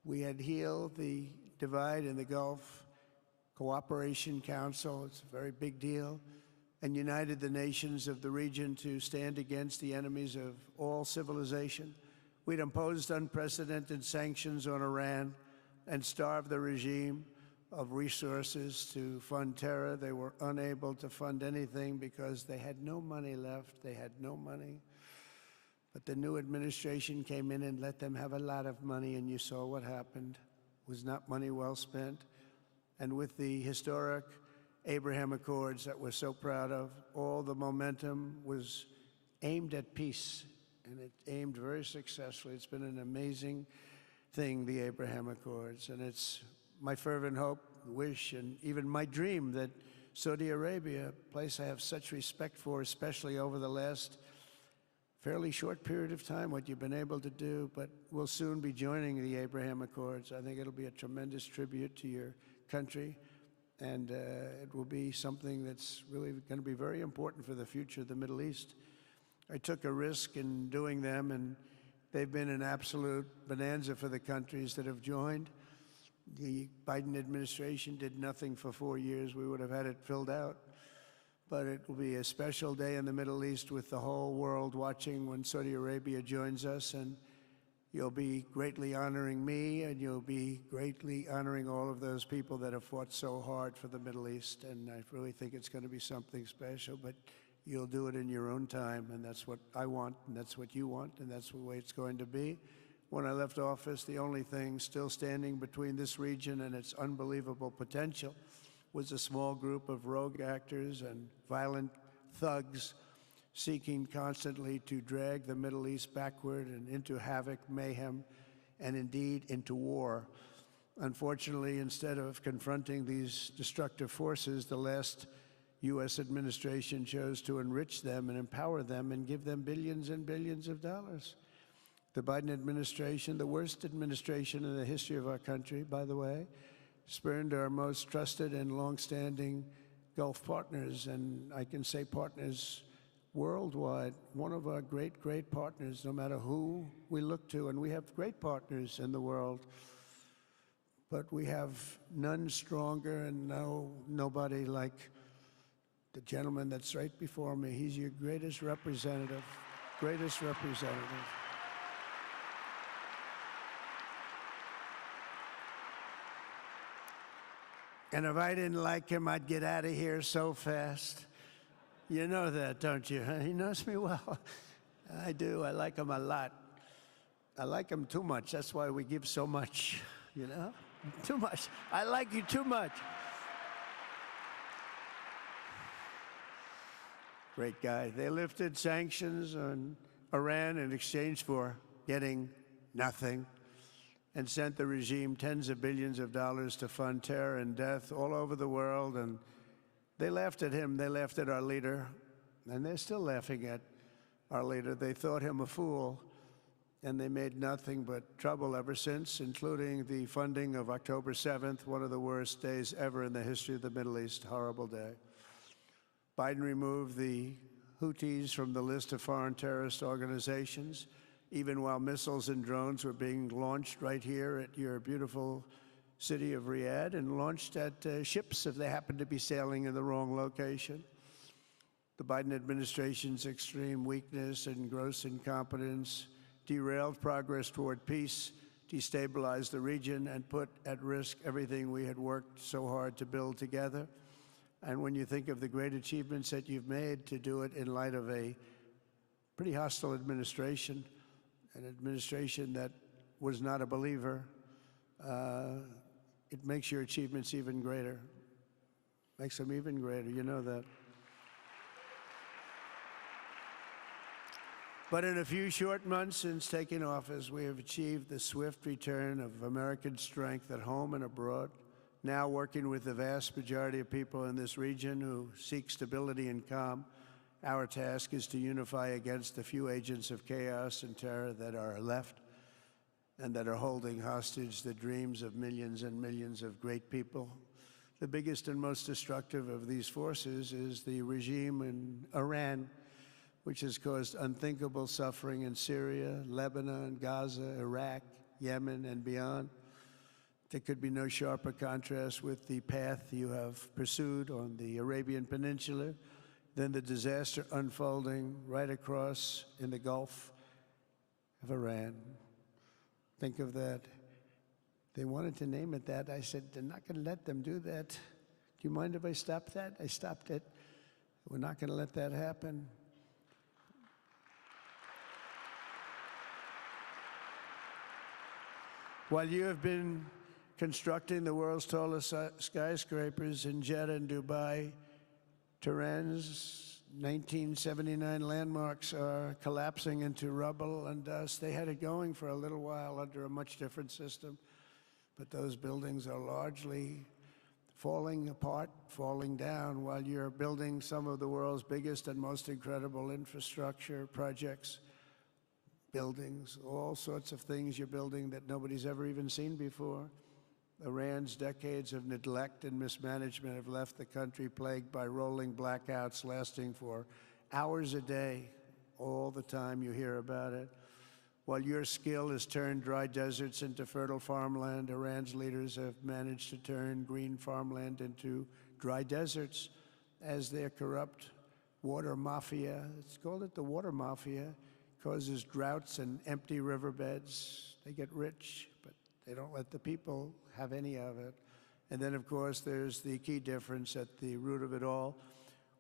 We had healed the divide in the Gulf Cooperation Council, it's a very big deal, and united the nations of the region to stand against the enemies of all civilization. We'd imposed unprecedented sanctions on Iran and starved the regime of resources to fund terror. They were unable to fund anything because they had no money left. They had no money. But the new administration came in and let them have a lot of money, and you saw what happened. It was not money well spent. And with the historic Abraham Accords that we're so proud of, all the momentum was aimed at peace, and it aimed very successfully. It's been an amazing thing, the Abraham Accords, and it's my fervent hope, wish, and even my dream that Saudi Arabia, a place I have such respect for, especially over the last fairly short period of time, what you've been able to do, but we'll soon be joining the Abraham Accords. I think it'll be a tremendous tribute to your country, and it will be something that's really going to be very important for the future of the Middle East. I took a risk in doing them, and they've been an absolute bonanza for the countries that have joined. The Biden administration did nothing for 4 years. We would have had it filled out. But it will be a special day in the Middle East with the whole world watching when Saudi Arabia joins us, and you'll be greatly honoring me, and you'll be greatly honoring all of those people that have fought so hard for the Middle East, and I really think it's going to be something special, but you'll do it in your own time, and that's what I want, and that's what you want, and that's the way it's going to be. When I left office, the only thing still standing between this region and its unbelievable potential was a small group of rogue actors and violent thugs seeking constantly to drag the Middle East backward and into havoc, mayhem, and indeed into war. Unfortunately, instead of confronting these destructive forces, the last U.S. administration chose to enrich them and empower them and give them billions and billions of dollars. The Biden administration, the worst administration in the history of our country, by the way, spurned our most trusted and longstanding Gulf partners, and I can say partners worldwide, one of our great, great partners, no matter who we look to, and we have great partners in the world, but we have none stronger and nobody like the gentleman that's right before me. He's your greatest representative, greatest representative. And if I didn't like him, I'd get out of here so fast. You know that, don't you? He knows me well. I do. I like him a lot. I like him too much. That's why we give so much, you know? Too much. I like you too much. Great guy. They lifted sanctions on Iran in exchange for getting nothing, and sent the regime tens of billions of dollars to fund terror and death all over the world. And they laughed at him. They laughed at our leader. And they're still laughing at our leader. They thought him a fool. And they made nothing but trouble ever since, including the funding of October 7th, one of the worst days ever in the history of the Middle East. Horrible day. Biden removed the Houthis from the list of foreign terrorist organizations, even while missiles and drones were being launched right here at your beautiful city of Riyadh, and launched at ships if they happened to be sailing in the wrong location. The Biden administration's extreme weakness and gross incompetence derailed progress toward peace, destabilized the region, and put at risk everything we had worked so hard to build together. And when you think of the great achievements that you've made, to do it in light of a pretty hostile administration, an administration that was not a believer, it makes your achievements even greater. Makes them even greater, you know that. But in a few short months since taking office, we have achieved the swift return of American strength at home and abroad, now working with the vast majority of people in this region who seek stability and calm. Our task is to unify against the few agents of chaos and terror that are left. and that are holding hostage the dreams of millions and millions of great people. The biggest and most destructive of these forces is the regime in Iran, which has caused unthinkable suffering in Syria, Lebanon, Gaza, Iraq, Yemen, and beyond. There could be no sharper contrast with the path you have pursued on the Arabian Peninsula than the disaster unfolding right across in the Gulf of Iran. Think of that. They wanted to name it that. I said, they're not going to let them do that. Do you mind if I stop that? I stopped it. We're not going to let that happen. While you have been constructing the world's tallest skyscrapers in Jeddah and Dubai, Tehran's 1979 landmarks are collapsing into rubble and dust. They had it going for a little while under a much different system, but those buildings are largely falling apart, falling down, while you're building some of the world's biggest and most incredible infrastructure projects, buildings, all sorts of things you're building that nobody's ever even seen before. Iran's decades of neglect and mismanagement have left the country plagued by rolling blackouts lasting for hours a day. All the time you hear about it. While your skill has turned dry deserts into fertile farmland, Iran's leaders have managed to turn green farmland into dry deserts as their corrupt water mafia, it's called it the water mafia, causes droughts and empty riverbeds. They get rich, but they don't let the people have any of it. And then, of course, there's the key difference at the root of it all.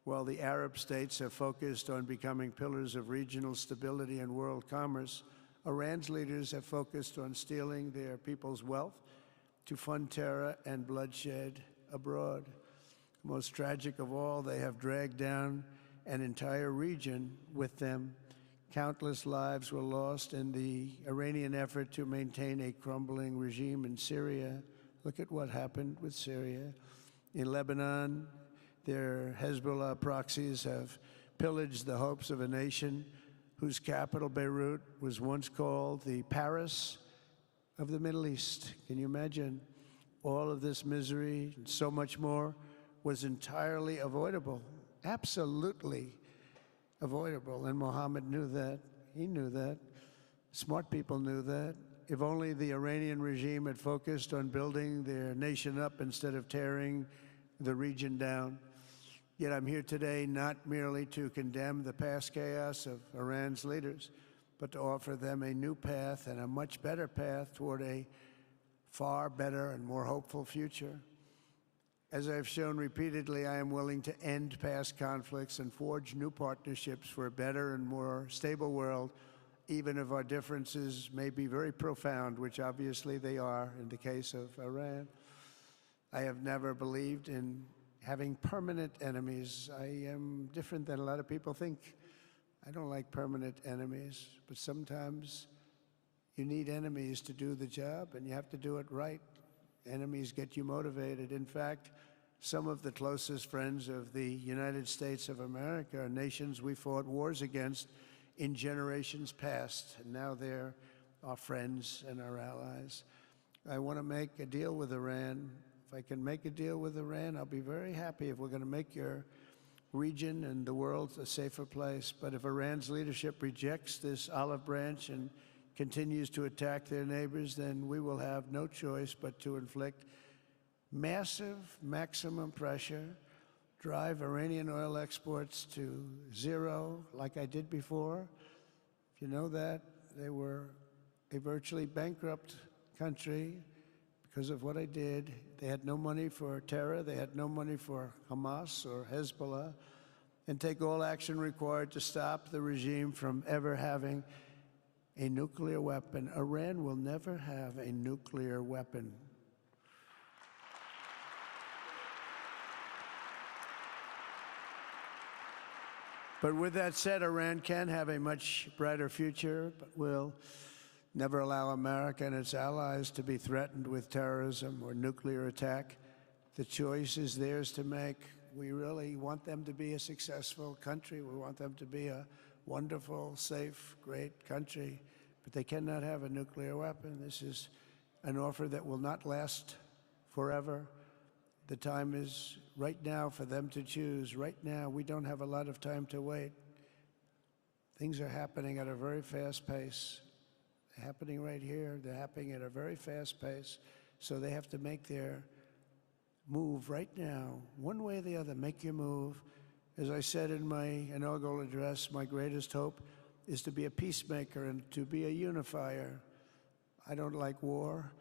While the Arab states have focused on becoming pillars of regional stability and world commerce, Iran's leaders have focused on stealing their people's wealth to fund terror and bloodshed abroad. Most tragic of all, they have dragged down an entire region with them. Countless lives were lost in the Iranian effort to maintain a crumbling regime in Syria. Look at what happened with Syria. In Lebanon, their Hezbollah proxies have pillaged the hopes of a nation whose capital, Beirut, was once called the Paris of the Middle East. Can you imagine? All of this misery and so much more was entirely avoidable, absolutely avoidable. And Mohammed knew that. He knew that. Smart people knew that. If only the Iranian regime had focused on building their nation up instead of tearing the region down. Yet I'm here today not merely to condemn the past chaos of Iran's leaders, but to offer them a new path and a much better path toward a far better and more hopeful future. As I've shown repeatedly, I am willing to end past conflicts and forge new partnerships for a better and more stable world, even if our differences may be very profound, which obviously they are in the case of Iran. I have never believed in having permanent enemies. I am different than a lot of people think. I don't like permanent enemies, but sometimes you need enemies to do the job, and you have to do it right. Enemies get you motivated. In fact, some of the closest friends of the United States of America are nations we fought wars against in generations past, and now they're our friends and our allies. I want to make a deal with Iran. If I can make a deal with Iran, I'll be very happy if we're going to make your region and the world a safer place. But if Iran's leadership rejects this olive branch and continues to attack their neighbors, then we will have no choice but to inflict massive maximum pressure, drive Iranian oil exports to zero like I did before. If you know that, they were a virtually bankrupt country because of what I did. They had no money for terror, they had no money for Hamas or Hezbollah, and take all action required to stop the regime from ever having a nuclear weapon. Iran will never have a nuclear weapon. But with that said, Iran can have a much brighter future, but will never allow America and its allies to be threatened with terrorism or nuclear attack. The choice is theirs to make. We really want them to be a successful country. We want them to be a wonderful, safe, great country, but they cannot have a nuclear weapon. This is an offer that will not last forever. The time is right now for them to choose. Right now, we don't have a lot of time to wait. Things are happening at a very fast pace. They're happening right here. They're happening at a very fast pace. So they have to make their move right now, one way or the other. Make your move. As I said in my inaugural address, my greatest hope is to be a peacemaker and to be a unifier. I don't like war.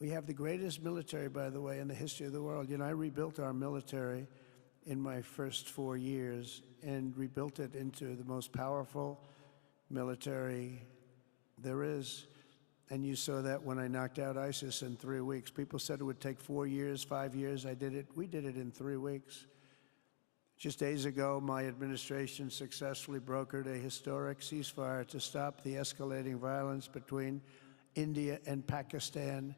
We have the greatest military, by the way, in the history of the world. You know, I rebuilt our military in my first 4 years and rebuilt it into the most powerful military there is. And you saw that when I knocked out ISIS in 3 weeks. People said it would take 4 years, 5 years. I did it. We did it in 3 weeks. Just days ago, my administration successfully brokered a historic ceasefire to stop the escalating violence between India and Pakistan.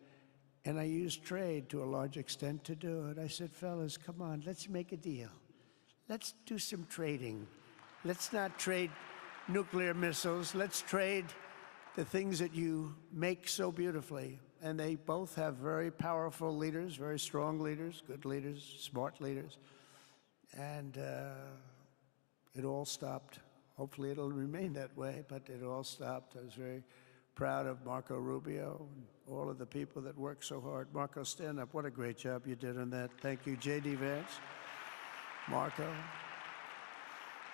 And I used trade to a large extent to do it. I said, fellas, come on, let's make a deal. Let's do some trading. Let's not trade nuclear missiles. Let's trade the things that you make so beautifully. And they both have very powerful leaders, very strong leaders, good leaders, smart leaders. And it all stopped. Hopefully it'll remain that way, but it all stopped. I was very proud of Marco Rubio and all of the people that worked so hard. Marco, stand up. What a great job you did on that. Thank you, J.D. Vance, Marco.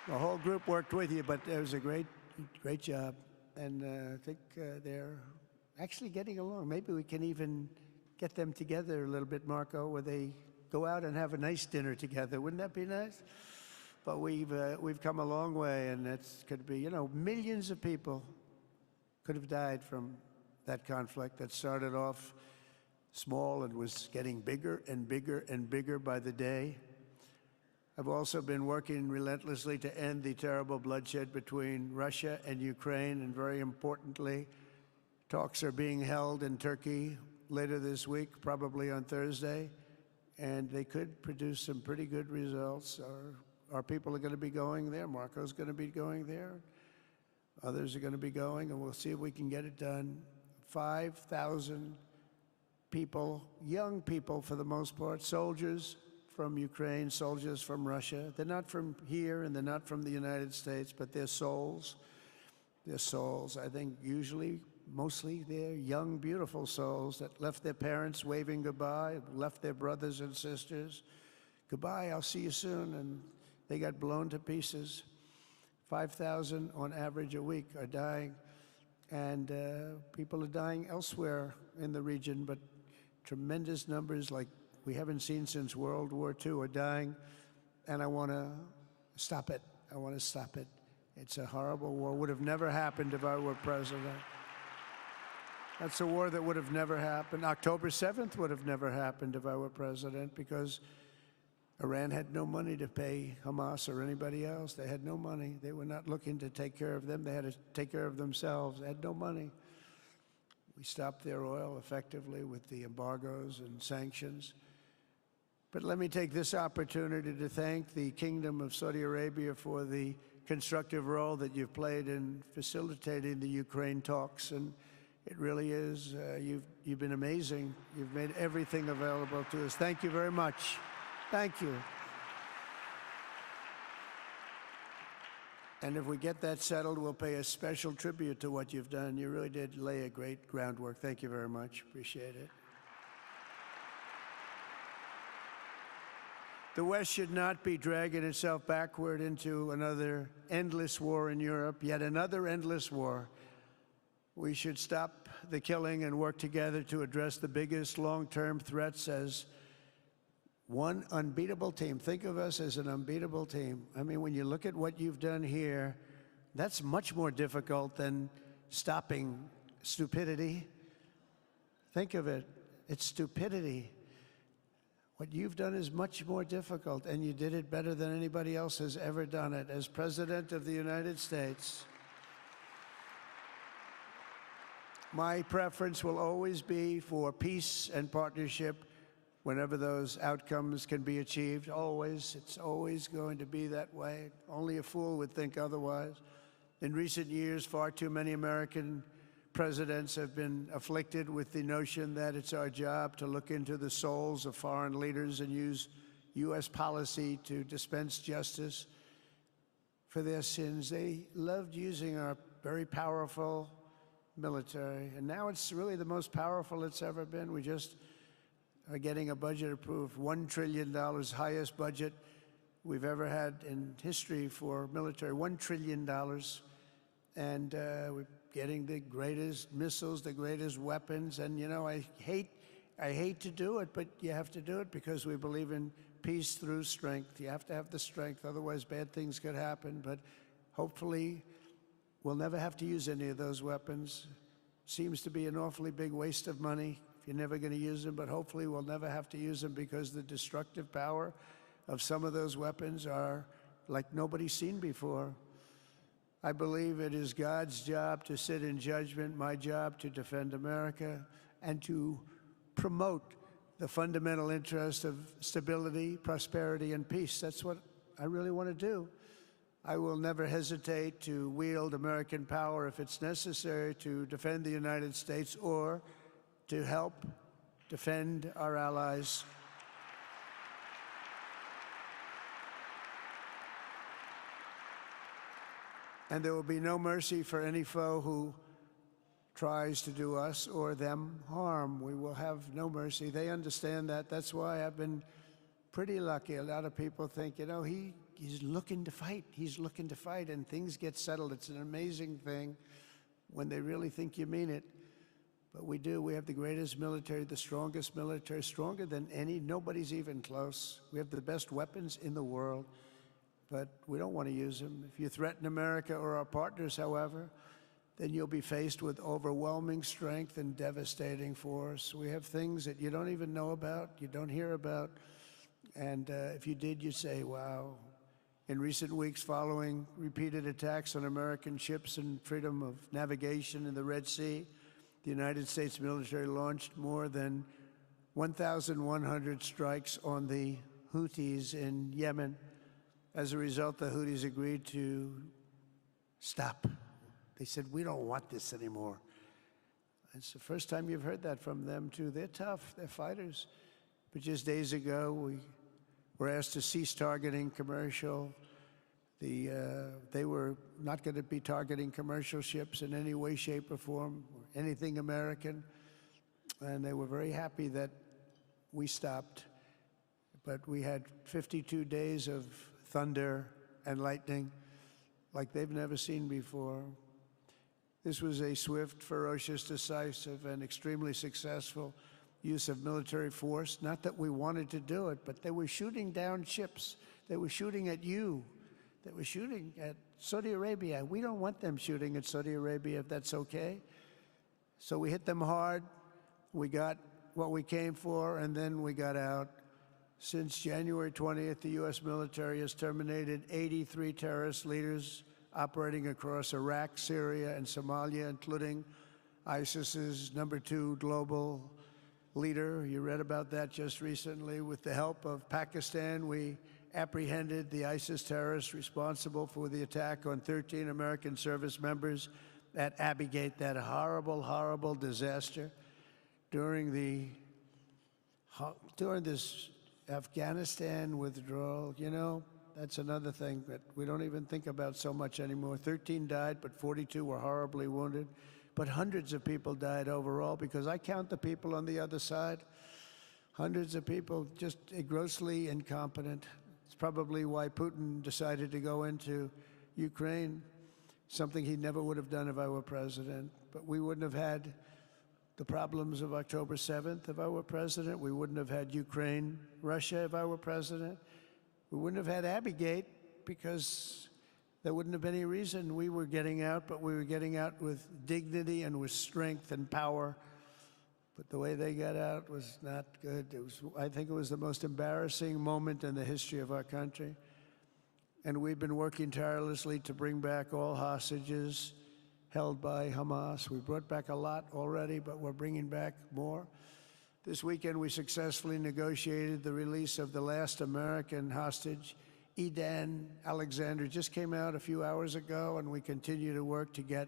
The whole group worked with you, but it was a great job. And I think they're actually getting along. Maybe we can even get them together a little bit, Marco, where they go out and have a nice dinner together. Wouldn't that be nice? But we've come a long way, and it's could be, you know, millions of people could have died from that conflict that started off small and was getting bigger and bigger and bigger by the day. I've also been working relentlessly to end the terrible bloodshed between Russia and Ukraine, and very importantly, talks are being held in Turkey later this week, probably on Thursday, and they could produce some pretty good results. Our people are going to be going there. Marco's going to be going there. Others are going to be going, and we'll see if we can get it done. 5,000 people, young people for the most part, soldiers from Ukraine, soldiers from Russia. They're not from here and they're not from the United States, but they're souls. They're souls. I think usually, mostly, they're young, beautiful souls that left their parents waving goodbye, left their brothers and sisters. Goodbye, I'll see you soon. And they got blown to pieces. 5,000 on average a week are dying. And people are dying elsewhere in the region, but tremendous numbers like we haven't seen since World War II are dying. And I want to stop it. I want to stop it. It's a horrible war. Would have never happened if I were president. That's a war that would have never happened. October 7th would have never happened if I were president, because Iran had no money to pay Hamas or anybody else. They had no money. They were not looking to take care of them. They had to take care of themselves. They had no money. We stopped their oil effectively with the embargoes and sanctions. But let me take this opportunity to thank the Kingdom of Saudi Arabia for the constructive role that you've played in facilitating the Ukraine talks. And it really is, you've been amazing. You've made everything available to us. Thank you very much. Thank you. And if we get that settled, we'll pay a special tribute to what you've done. You really did lay a great groundwork. Thank you very much. Appreciate it. The West should not be dragging itself backward into another endless war in Europe, yet another endless war. We should stop the killing and work together to address the biggest long-term threats as one unbeatable team. Think of us as an unbeatable team. I mean, when you look at what you've done here, that's much more difficult than stopping stupidity. Think of it. It's stupidity. What you've done is much more difficult, and you did it better than anybody else has ever done it. As President of the United States, my preference will always be for peace and partnership whenever those outcomes can be achieved. Always. It's always going to be that way. Only a fool would think otherwise. In recent years, far too many American presidents have been afflicted with the notion that it's our job to look into the souls of foreign leaders and use U.S. policy to dispense justice for their sins. They loved using our very powerful military, and now it's really the most powerful it's ever been. We just are getting a budget approved, $1 trillion, highest budget we've ever had in history for military, $1 trillion. And we're getting the greatest missiles, the greatest weapons. And, you know, I hate to do it, but you have to do it because we believe in peace through strength. You have to have the strength, otherwise bad things could happen. But hopefully we'll never have to use any of those weapons. Seems to be an awfully big waste of money if you're never going to use them, but hopefully we'll never have to use them because the destructive power of some of those weapons are like nobody's seen before. I believe it is God's job to sit in judgment, my job to defend America, and to promote the fundamental interest of stability, prosperity, and peace. That's what I really want to do. I will never hesitate to wield American power if it's necessary to defend the United States or to help defend our allies. And there will be no mercy for any foe who tries to do us or them harm. We will have no mercy. They understand that. That's why I've been pretty lucky. A lot of people think, you know, he's looking to fight. He's looking to fight, and things get settled. It's an amazing thing when they really think you mean it. But we do. We have the greatest military, the strongest military, stronger than any. Nobody's even close. We have the best weapons in the world. But we don't want to use them. If you threaten America or our partners, however, then you'll be faced with overwhelming strength and devastating force. We have things that you don't even know about, you don't hear about, and if you did, you'd say, wow. In recent weeks, following repeated attacks on American ships and freedom of navigation in the Red Sea, the United States military launched more than 1,100 strikes on the Houthis in Yemen. As a result, the Houthis agreed to stop. They said, we don't want this anymore. It's the first time you've heard that from them, too. They're tough. They're fighters. But just days ago, we were asked to cease targeting commercial. They were not going to be targeting commercial ships in any way, shape, or form, or anything American. And they were very happy that we stopped. But we had 52 days of thunder and lightning like they've never seen before. This was a swift, ferocious, decisive, and extremely successful use of military force. Not that we wanted to do it, but they were shooting down ships. They were shooting at you. They were shooting at Saudi Arabia. We don't want them shooting at Saudi Arabia, if that's okay. So we hit them hard. We got what we came for, and then we got out. Since January 20th, the U.S. military has terminated 83 terrorist leaders operating across Iraq, Syria, and Somalia, including ISIS's #2 global leader. You read about that just recently. With the help of Pakistan, we apprehended the ISIS terrorists responsible for the attack on 13 American service members at Abbey Gate, that horrible, horrible disaster. During this Afghanistan withdrawal, you know, that's another thing that we don't even think about so much anymore. 13 died, but 42 were horribly wounded. But hundreds of people died overall, because I count the people on the other side. Hundreds of people just grossly incompetent. It's probably why Putin decided to go into Ukraine, something he never would have done if I were president. But we wouldn't have had the problems of October 7th if I were president. We wouldn't have had Ukraine, Russia if I were president. We wouldn't have had Abbey Gate, because there wouldn't have been any reason we were getting out, but we were getting out with dignity and with strength and power. But the way they got out was not good. I think it was the most embarrassing moment in the history of our country. And we've been working tirelessly to bring back all hostages held by Hamas. We brought back a lot already, but we're bringing back more. This weekend, we successfully negotiated the release of the last American hostage Edan Alexander just came out a few hours ago, and we continue to work to get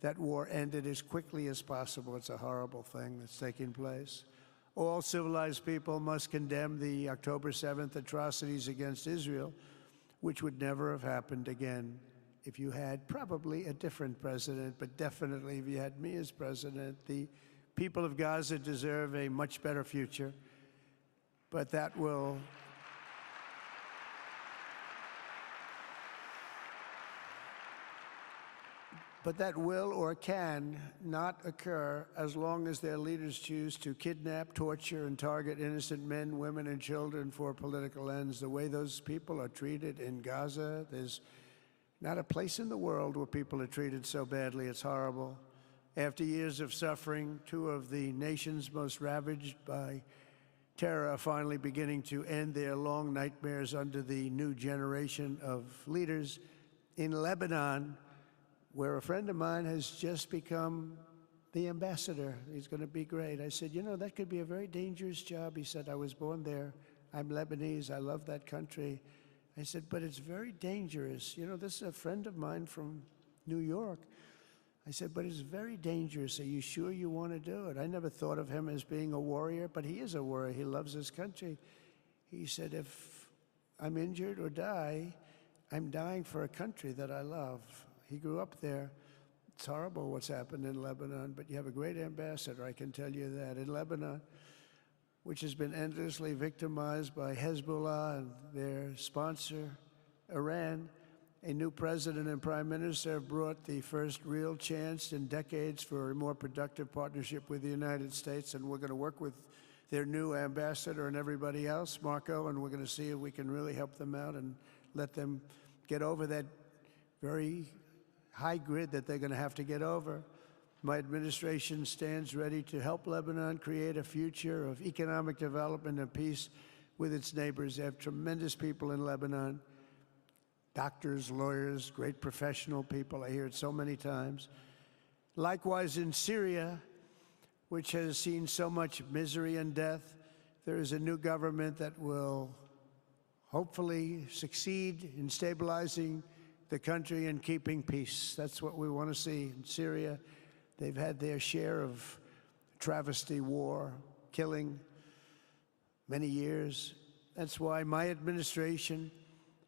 that war ended as quickly as possible. It's a horrible thing that's taking place. All civilized people must condemn the October 7th atrocities against Israel, which would never have happened again if you had probably a different president, but definitely if you had me as president. The people of Gaza deserve a much better future, but that will or can not occur as long as their leaders choose to kidnap, torture, and target innocent men, women, and children for political ends. The way those people are treated in Gaza, there's not a place in the world where people are treated so badly. It's horrible. After years of suffering, two of the nations most ravaged by terror are finally beginning to end their long nightmares under the new generation of leaders. In Lebanon, where a friend of mine has just become the ambassador. He's going to be great. I said, you know, that could be a very dangerous job. He said, I was born there. I'm Lebanese. I love that country. I said, but it's very dangerous. You know, this is a friend of mine from New York. I said, but it's very dangerous. Are you sure you want to do it? I never thought of him as being a warrior, but he is a warrior. He loves his country. He said, if I'm injured or die, I'm dying for a country that I love. He grew up there. It's horrible what's happened in Lebanon, but you have a great ambassador, I can tell you that. In Lebanon, which has been endlessly victimized by Hezbollah and their sponsor, Iran, a new president and prime minister have brought the first real chance in decades for a more productive partnership with the United States, and we're going to work with their new ambassador and everybody else, Marco, and we're going to see if we can really help them out and let them get over that very high grid that they're going to have to get over. My administration stands ready to help Lebanon create a future of economic development and peace with its neighbors. They have tremendous people in Lebanon, doctors, lawyers, great professional people. I hear it so many times. Likewise, in Syria, which has seen so much misery and death, there is a new government that will hopefully succeed in stabilizing the country and keeping peace. That's what we want to see in Syria. They've had their share of travesty, war, killing, many years. That's why my administration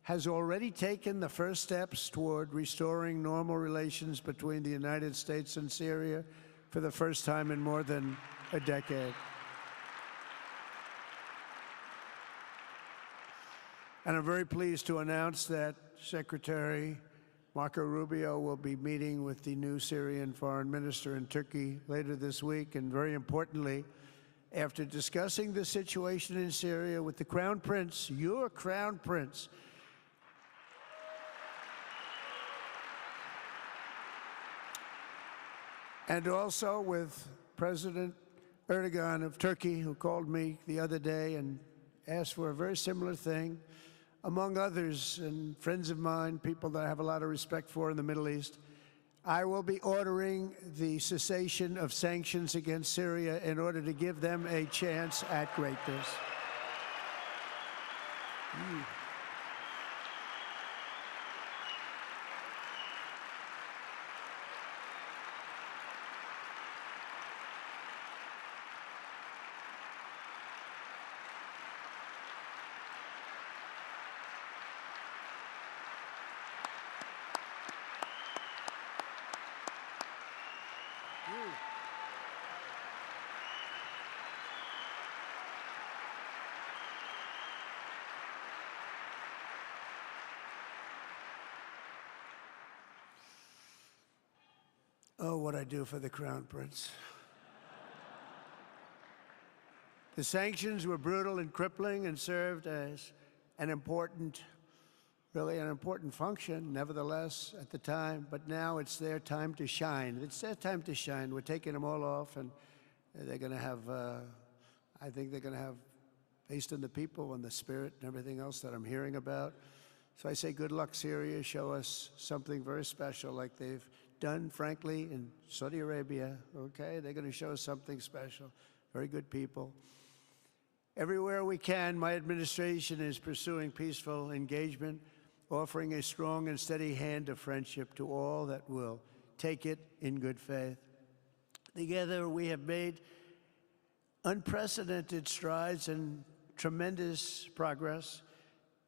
has already taken the first steps toward restoring normal relations between the United States and Syria for the first time in more than a decade. And I'm very pleased to announce that Secretary Marco Rubio will be meeting with the new Syrian foreign minister in Turkey later this week. And very importantly, after discussing the situation in Syria with the Crown Prince, your Crown Prince, and also with President Erdogan of Turkey, who called me the other day and asked for a very similar thing, among others, and friends of mine, people that I have a lot of respect for in the Middle East, I will be ordering the cessation of sanctions against Syria in order to give them a chance at greatness. Oh, what I do for the Crown Prince. The sanctions were brutal and crippling and served as an important, really an important function, nevertheless, at the time. But now it's their time to shine. It's their time to shine. We're taking them all off, and they're going to have, I think they're going to have, based on the people and the spirit and everything else that I'm hearing about. So I say good luck, Syria. Show us something very special like they've done, frankly, in Saudi Arabia, okay? They're going to show us something special. Very good people. Everywhere we can, my administration is pursuing peaceful engagement, offering a strong and steady hand of friendship to all that will take it in good faith. Together, we have made unprecedented strides and tremendous progress,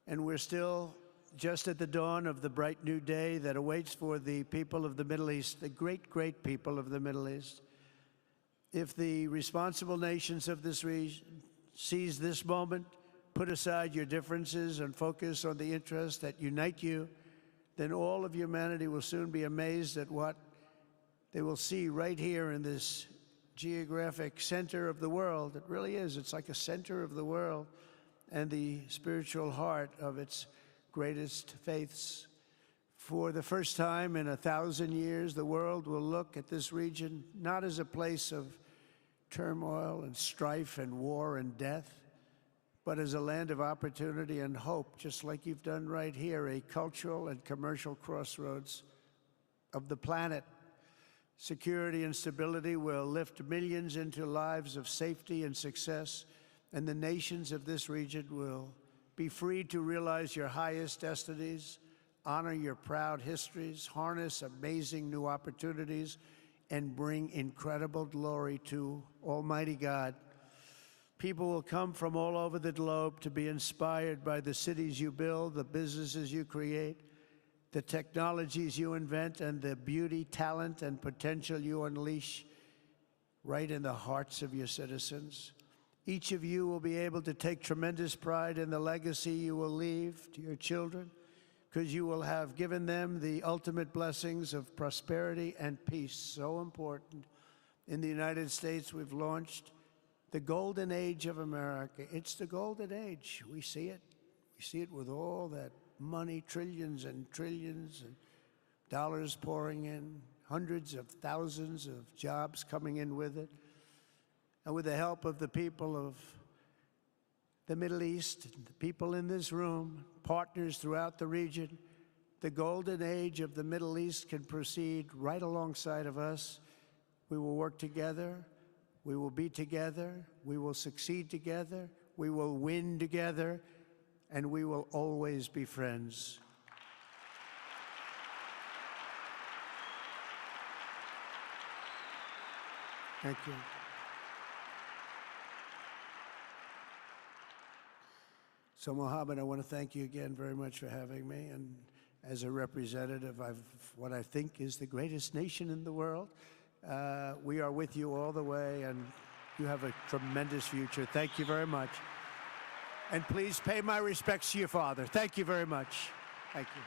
and we're still just at the dawn of the bright new day that awaits for the people of the Middle East, the great, great people of the Middle East. If the responsible nations of this region seize this moment, put aside your differences and focus on the interests that unite you, then all of humanity will soon be amazed at what they will see right here in this geographic center of the world. It really is. It's like a center of the world and the spiritual heart of its greatest faiths. For the first time in 1,000 years, the world will look at this region not as a place of turmoil and strife and war and death, but as a land of opportunity and hope, just like you've done right here, a cultural and commercial crossroads of the planet. Security and stability will lift millions into lives of safety and success, and the nations of this region will be free to realize your highest destinies, honor your proud histories, harness amazing new opportunities, and bring incredible glory to Almighty God. People will come from all over the globe to be inspired by the cities you build, the businesses you create, the technologies you invent, and the beauty, talent, and potential you unleash right in the hearts of your citizens. Each of you will be able to take tremendous pride in the legacy you will leave to your children, because you will have given them the ultimate blessings of prosperity and peace. So important. In the United States, we've launched the golden age of America. It's the golden age. We see it. We see it with all that money, trillions and trillions of dollars pouring in, hundreds of thousands of jobs coming in with it. And with the help of the people of the Middle East, the people in this room, partners throughout the region, the golden age of the Middle East can proceed right alongside of us. We will work together. We will be together. We will succeed together. We will win together. And we will always be friends. Thank you. So, Mohammed, I want to thank you again very much for having me. And as a representative of what I think is the greatest nation in the world, we are with you all the way, and you have a tremendous future. Thank you very much. And please pay my respects to your father. Thank you very much. Thank you.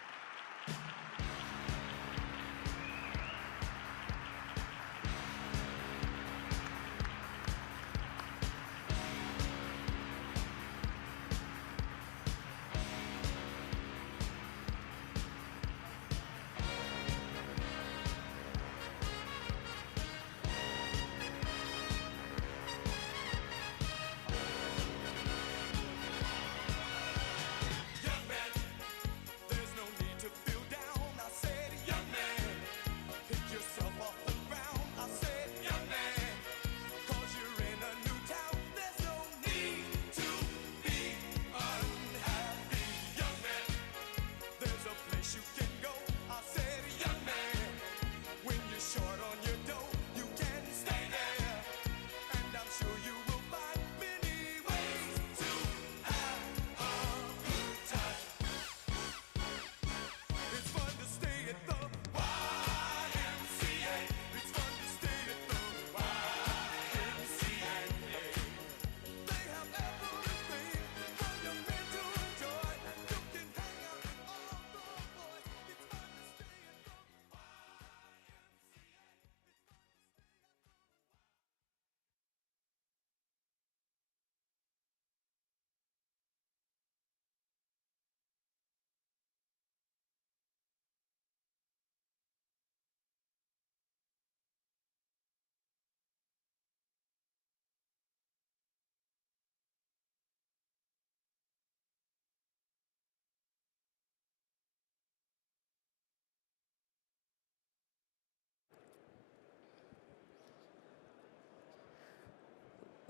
Young man, there's no need to feel down.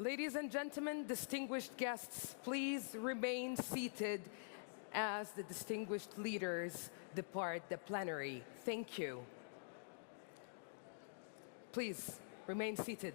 Ladies and gentlemen, distinguished guests, please remain seated as the distinguished leaders depart the plenary. Thank you. Please remain seated.